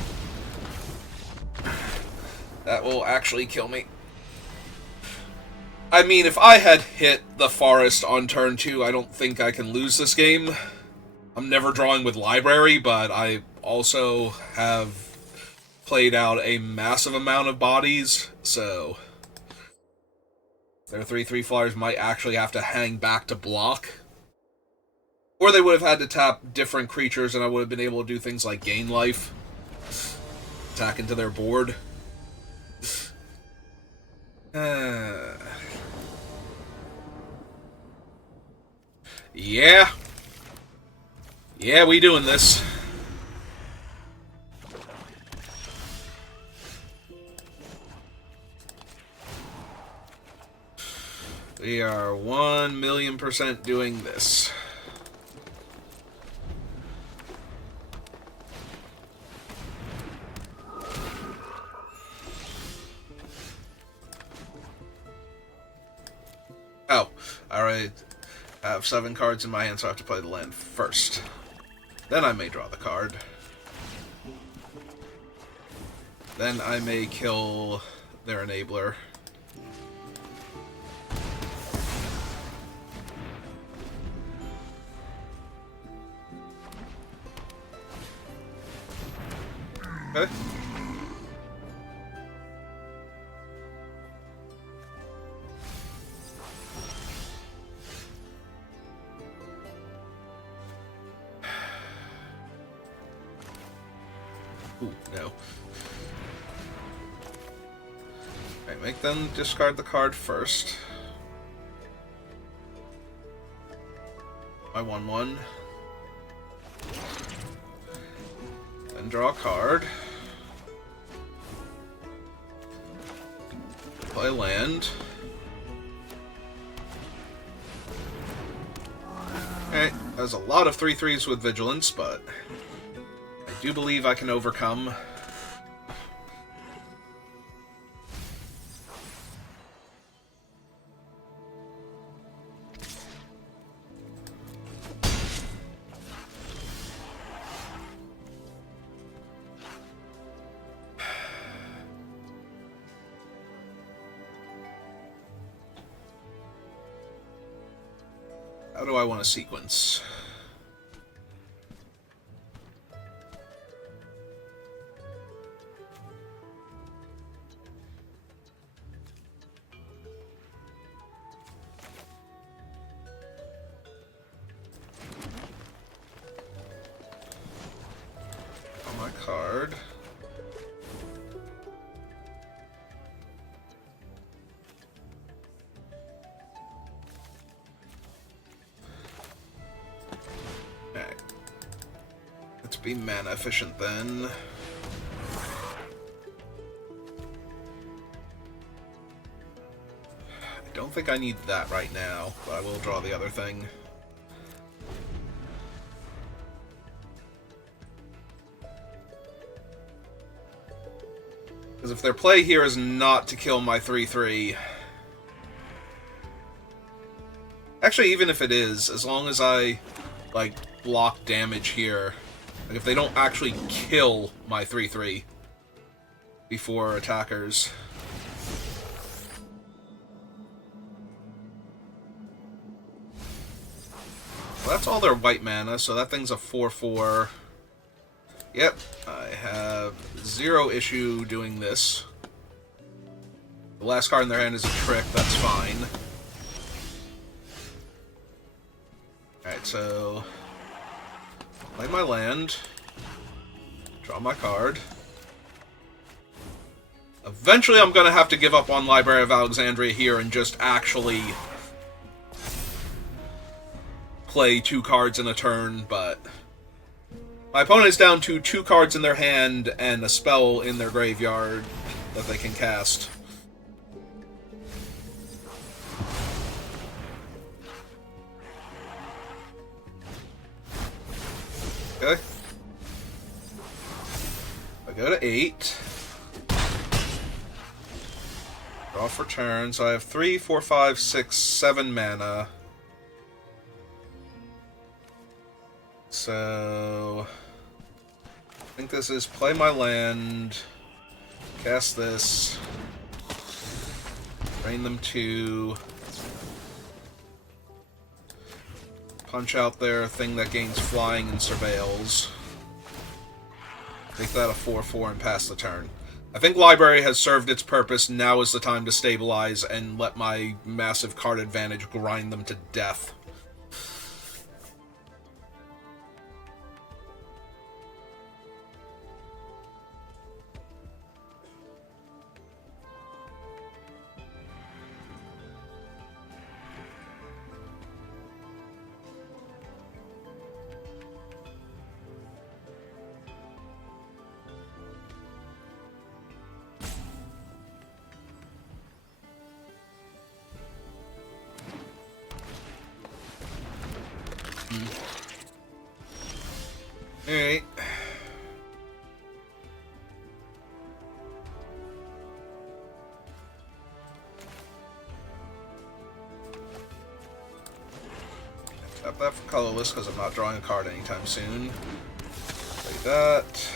That will actually kill me. I mean, if I had hit the forest on turn 2, I don't think I can lose this game. I'm never drawing with Library, but I also have played out a massive amount of bodies, so... Their 3/3 flyers might actually have to hang back to block. Or they would have had to tap different creatures, and I would have been able to do things like gain life. Attack into their board. Yeah. Yeah, we doing this. We are 1,000,000% doing this. Oh, alright. I have 7 cards in my hand, so I have to play the land first. Then I may draw the card. Then I may kill their enabler. Okay. Ooh, no. Alright, make them discard the card first. I won one. Then draw a card. Play land. Okay, there's a lot of 3/3s with Vigilance, but I do believe I can overcome. How do I want to sequence? On my card. Be mana efficient then. I don't think I need that right now, but I will draw the other thing. Because if their play here is not to kill my 3/3... Actually, even if it is, as long as I, like, block damage here... Like, if they don't actually kill my 3/3 before attackers. Well, that's all their white mana, so that thing's a 4/4. Yep, I have 0 issue doing this. The last card in their hand is a trick, that's fine. Alright, so... play my land. Draw my card. Eventually I'm going to have to give up on Library of Alexandria here and just actually play 2 cards in a turn, but my opponent is down to 2 cards in their hand and a spell in their graveyard that they can cast. Okay. I go to 8. Draw for turn, so I have 3, 4, 5, 6, 7 mana. So... I think this is play my land, cast this, drain them 2, punch out their thing that gains flying and surveils, make that a 4/4 and pass the turn. I think Library has served its purpose. Now is the time to stabilize and let my massive card advantage grind them to death. Alright. Mark that for colorless because I'm not drawing a card anytime soon. Like that.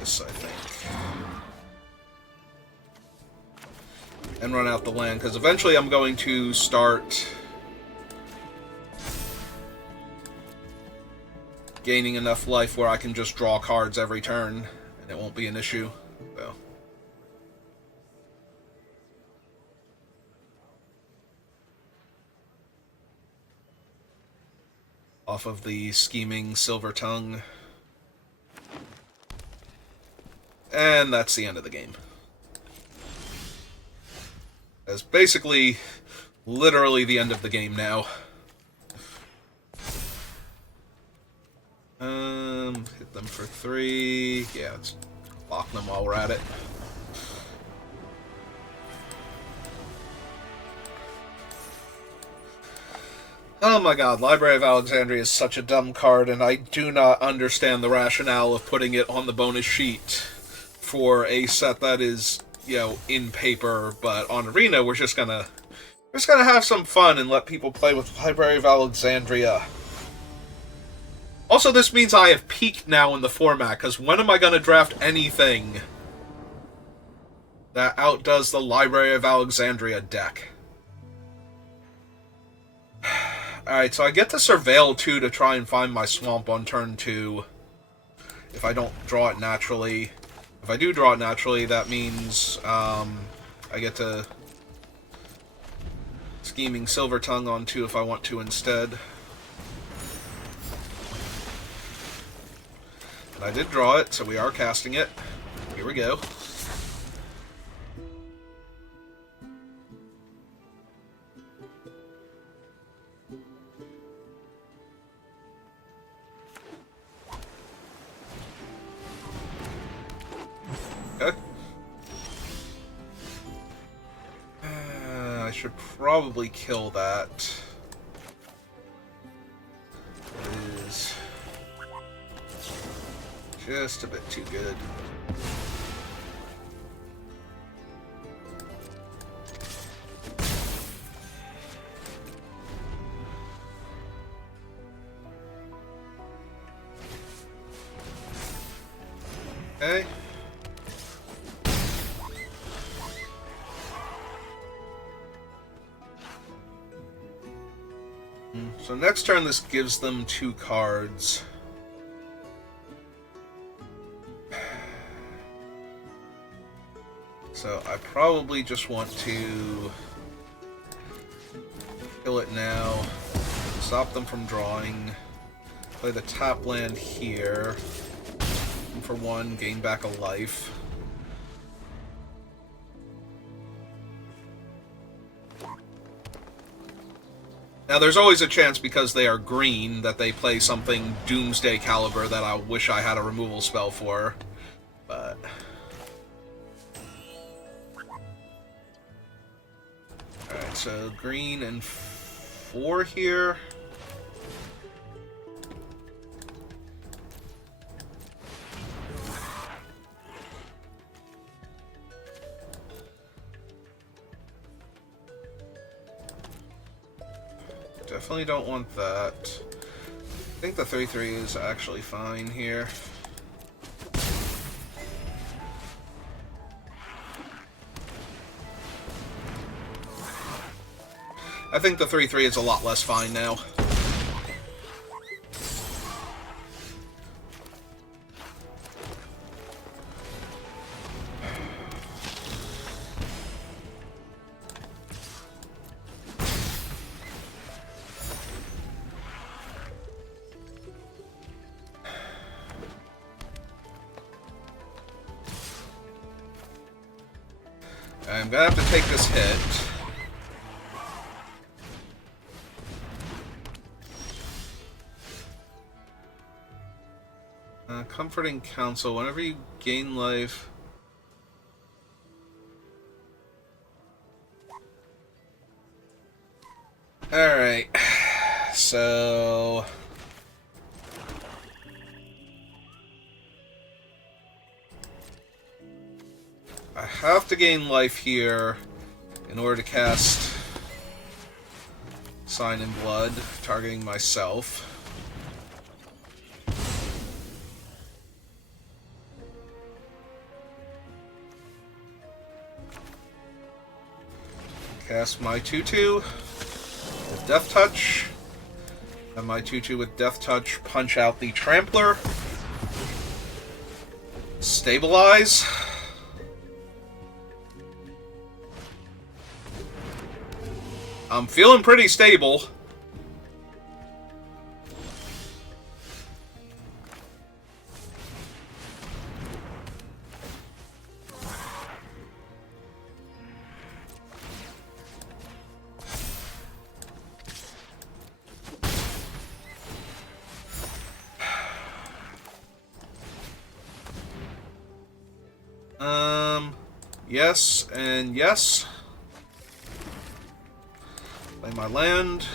This, I think. And run out the land, because eventually I'm going to start gaining enough life where I can just draw cards every turn, and it won't be an issue. So. Off of the scheming Silver Tongue. And that's the end of the game. That's basically, literally the end of the game now. Hit them for 3. Yeah, let's block them while we're at it. Oh my god, Library of Alexandria is such a dumb card, and I do not understand the rationale of putting it on the bonus sheet for a set that is, you know, in paper, but on Arena we're just gonna have some fun and let people play with Library of Alexandria. Also, this means I have peaked now in the format, because when am I going to draft anything that outdoes the Library of Alexandria deck? Alright, so I get to Surveil 2 to try and find my swamp on turn 2, if I don't draw it naturally. If I do draw it naturally, that means I get to Scheming Silver Tongue on 2 if I want to instead. I did draw it, so we are casting it. Here we go. Okay. I should probably kill that. It is just a bit too good. Okay. So next turn this gives them 2 cards. So I probably just want to kill it now, stop them from drawing, play the top land here, and for 1, gain back a life. Now there's always a chance, because they are green, that they play something Doomsday Caliber that I wish I had a removal spell for, but... Alright, so green and 4 here. Definitely don't want that. I think the 3/3 is actually fine here. I think the 3/3 is a lot less fine now. I'm gonna have to take this hit. Comforting Counsel. Whenever you gain life... Alright. So... I have to gain life here in order to cast Sign in Blood, targeting myself. Cast my 2/2 with Death Touch. And my 2/2 with Death Touch punch out the Trampler. Stabilize. I'm feeling pretty stable. Yes and yes. Play my land.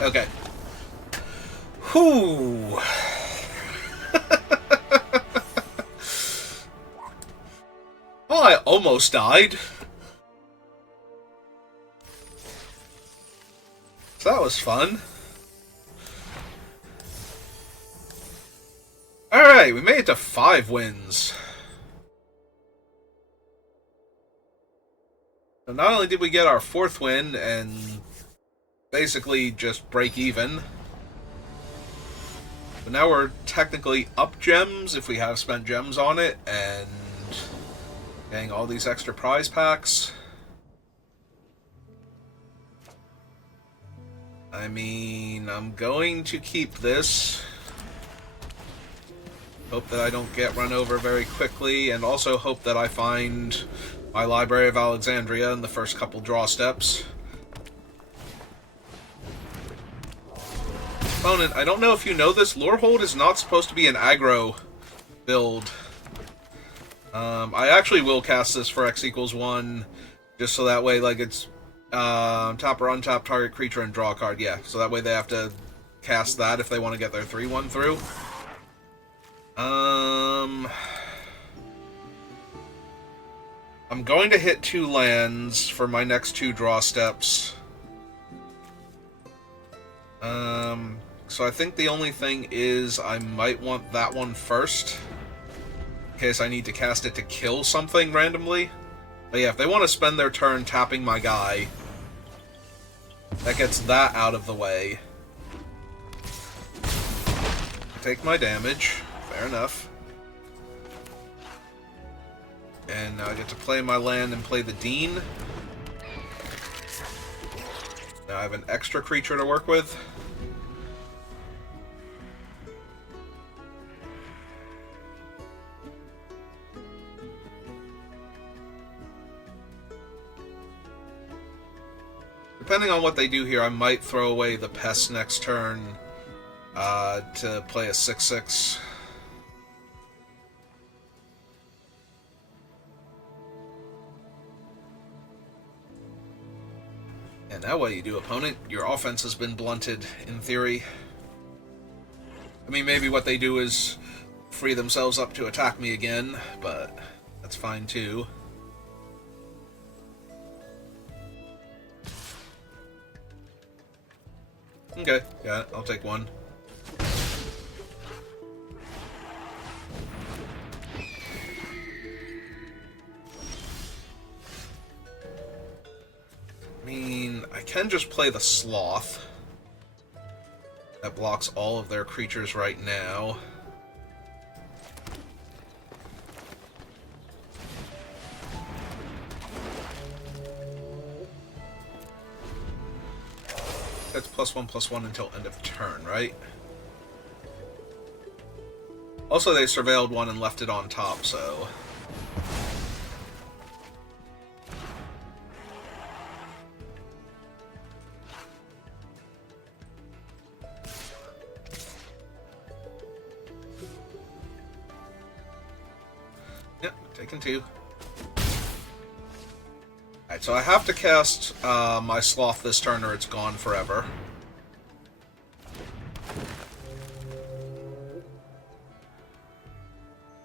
Okay. Whew. Well, I almost died. So that was fun. Alright, we made it to 5 wins. So not only did we get our 4th win and basically just break even, but now we're technically up gems if we have spent gems on it, and getting all these extra prize packs. I mean, I'm going to keep this. Hope that I don't get run over very quickly, and also hope that I find my Library of Alexandria in the first couple draw steps. Opponent, I don't know if you know this, Lorehold is not supposed to be an aggro build. I actually will cast this for X=1, just so that way, like, it's tap or untap target creature and draw a card, yeah. So that way they have to cast that if they want to get their 3/1 through. I'm going to hit 2 lands for my next 2 draw steps. So I think the only thing is I might want that one first, in case I need to cast it to kill something randomly. But yeah, if they want to spend their turn tapping my guy, that gets that out of the way. Take my damage. Fair enough. And now I get to play my land and play the Dean. Now I have an extra creature to work with. Depending on what they do here, I might throw away the Pest next turn to play a 6/6. And that way you do, opponent. Your offense has been blunted, in theory. I mean, maybe what they do is free themselves up to attack me again, but that's fine too. Okay, got it. I'll take 1. I mean, I can just play the Sloth. That blocks all of their creatures right now. That's +1/+1 until end of turn, right? Also, they surveilled 1 and left it on top, so... Yep, taking 2. Alright, so I have to cast my Sloth this turn or it's gone forever.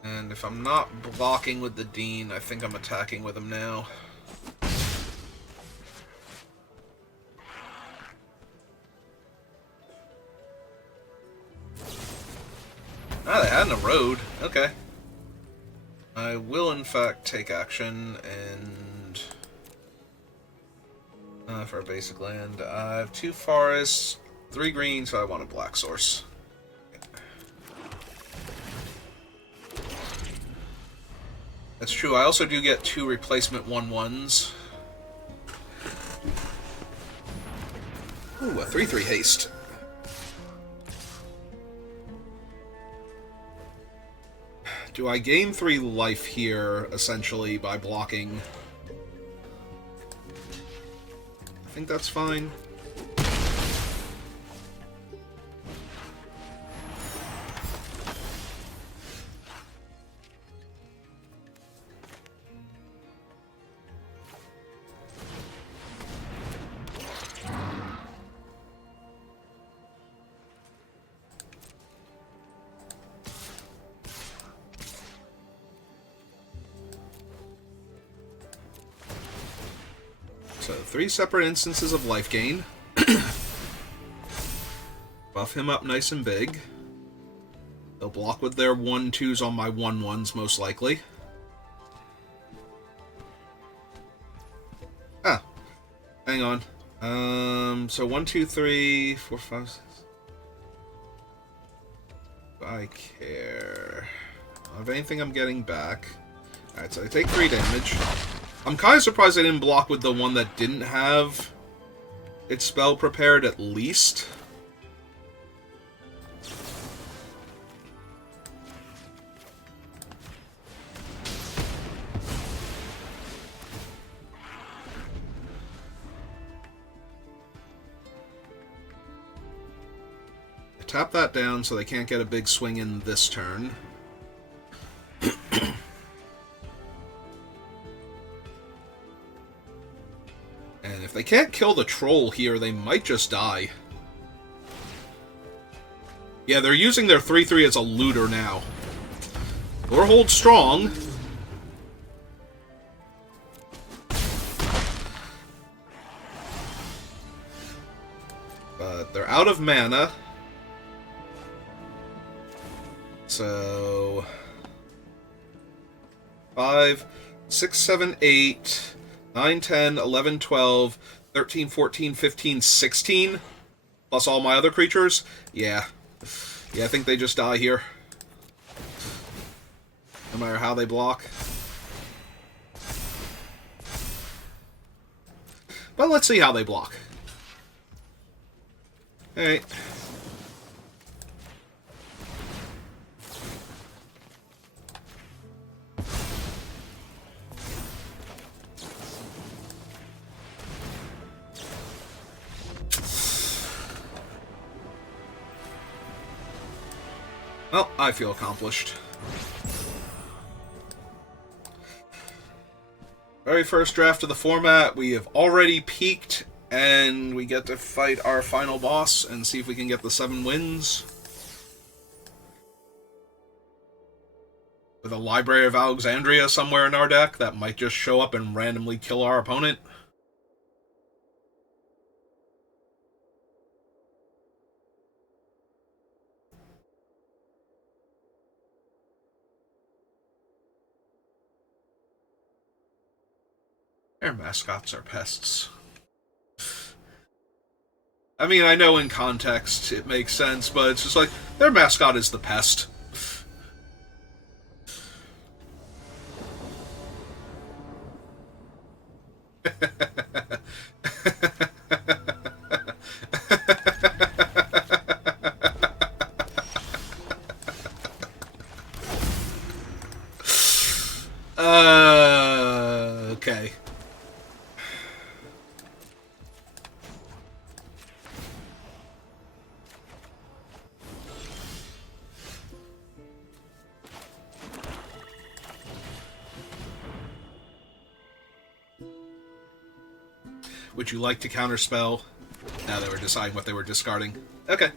And if I'm not blocking with the Dean, I think I'm attacking with him now. Ah, they had a road. Okay. I will, in fact, take action and... for a basic land. I have 2 forests, 3 green, so I want a black source. That's true. I also do get 2 replacement 1/1s. Ooh, a 3/3 haste. Do I gain 3 life here, essentially, by blocking? I think that's fine. So, 3 separate instances of life gain. Buff him up nice and big. They'll block with their 1/2s on my 1/1s, most likely. Ah. Hang on. So 1, 2, 3, 4, 5, 6. I care. Of anything I'm getting back. Alright, so I take 3 damage. I'm kind of surprised I didn't block with the one that didn't have its spell prepared at least. I tap that down so they can't get a big swing in this turn. And if they can't kill the troll here, they might just die. Yeah, they're using their 3/3 as a looter now. Or hold strong. But they're out of mana. So... 5, 6, 7, 8... 9, 10, 11, 12, 13, 14, 15, 16. Plus all my other creatures. Yeah. Yeah, I think they just die here. No matter how they block. But let's see how they block. Alright. Well, I feel accomplished. Very first draft of the format, we have already peaked, and we get to fight our final boss and see if we can get the 7 wins. With a Library of Alexandria somewhere in our deck that might just show up and randomly kill our opponent. Their mascots are pests. I mean, I know in context it makes sense, but it's just like, their mascot is the pest. Okay. Would you like to counterspell? Now they were deciding what they were discarding. Okay.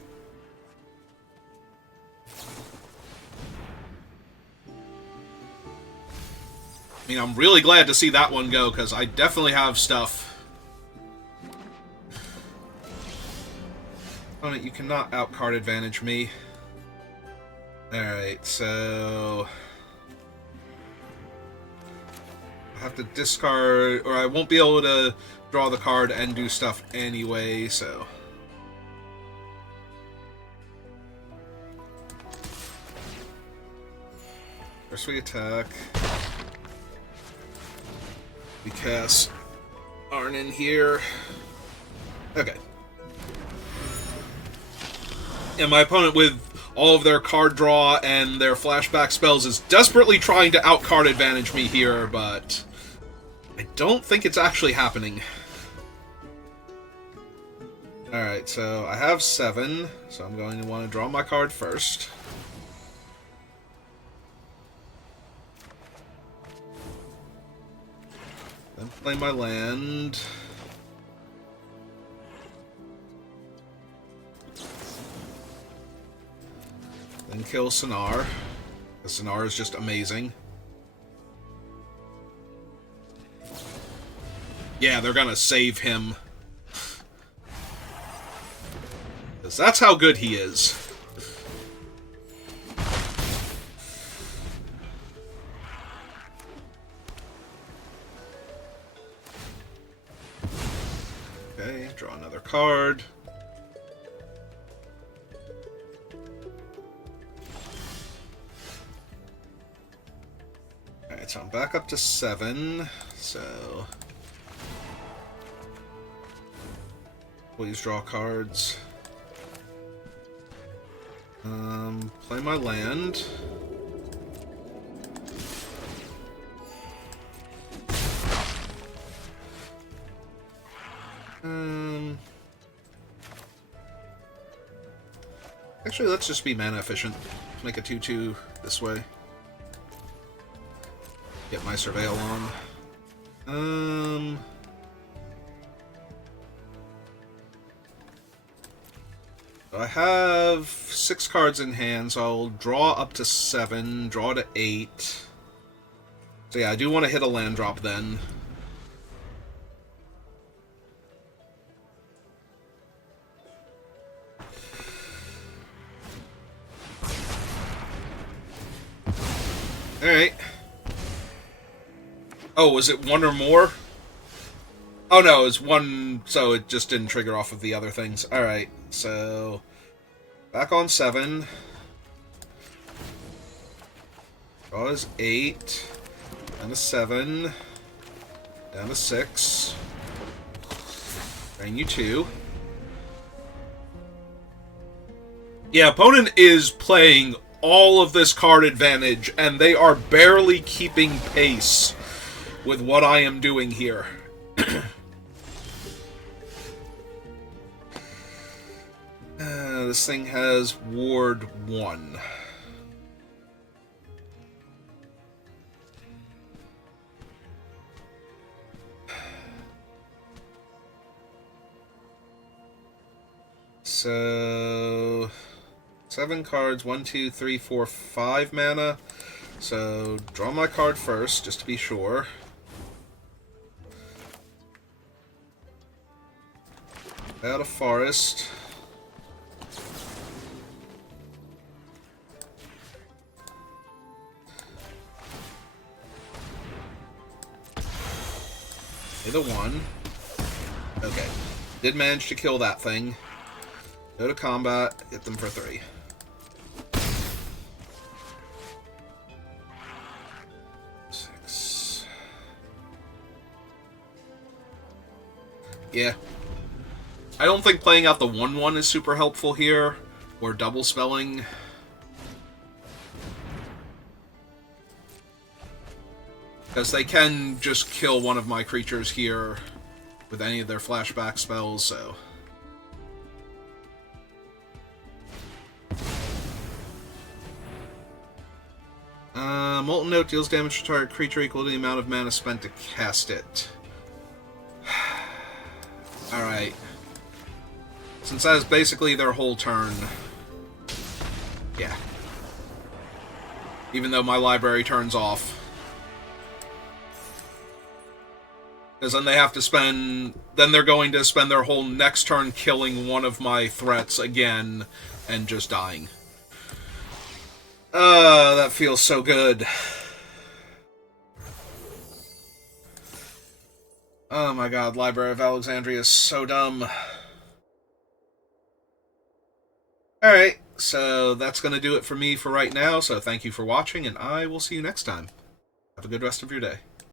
I mean, I'm really glad to see that one go, because I definitely have stuff. Opponent, you cannot outcard advantage me. Alright, so... I have to discard, or I won't be able to draw the card and do stuff anyway, so... First we attack. We cast Arn here. Okay. And my opponent, with all of their card draw and their flashback spells, is desperately trying to outcard advantage me here, but I don't think it's actually happening. Alright, so I have 7, so I'm going to want to draw my card first. Then play my land. Then kill Sonar. The Sonar is just amazing. Yeah, they're gonna save him. Because that's how good he is. Okay, draw another card. Alright, so I'm back up to 7, so... Please draw cards. Play my land. Actually, let's just be mana efficient. Make a 2/2 this way. Get my Surveil on. I have 6 cards in hand, so I'll draw up to 7, draw to 8. So yeah, I do want to hit a land drop then. Alright. Oh, was it 1 or more? Oh no, it's 1, so it just didn't trigger off of the other things. Alright, so... Back on 7. Draw is 8. Down to 7. Down to 6. Drain you 2. Yeah, opponent is playing all of this card advantage, and they are barely keeping pace with what I am doing here. This thing has Ward 1. So... 7 cards, 1, 2, 3, 4, 5 mana. So, draw my card first, just to be sure. Out of Forest. Hit a 1. Okay. Did manage to kill that thing. Go to combat, hit them for 3. Yeah. I don't think playing out the 1/1 is super helpful here, or double spelling. Because they can just kill one of my creatures here with any of their flashback spells, so... Molten Note deals damage to target creature equal to the amount of mana spent to cast it. Alright. Since that is basically their whole turn. Yeah. Even though my library turns off. Because then they have to spend... Then they're going to spend their whole next turn killing one of my threats again and just dying. That feels so good. Oh my god, Library of Alexandria is so dumb. Alright, so that's going to do it for me for right now, so thank you for watching, and I will see you next time. Have a good rest of your day.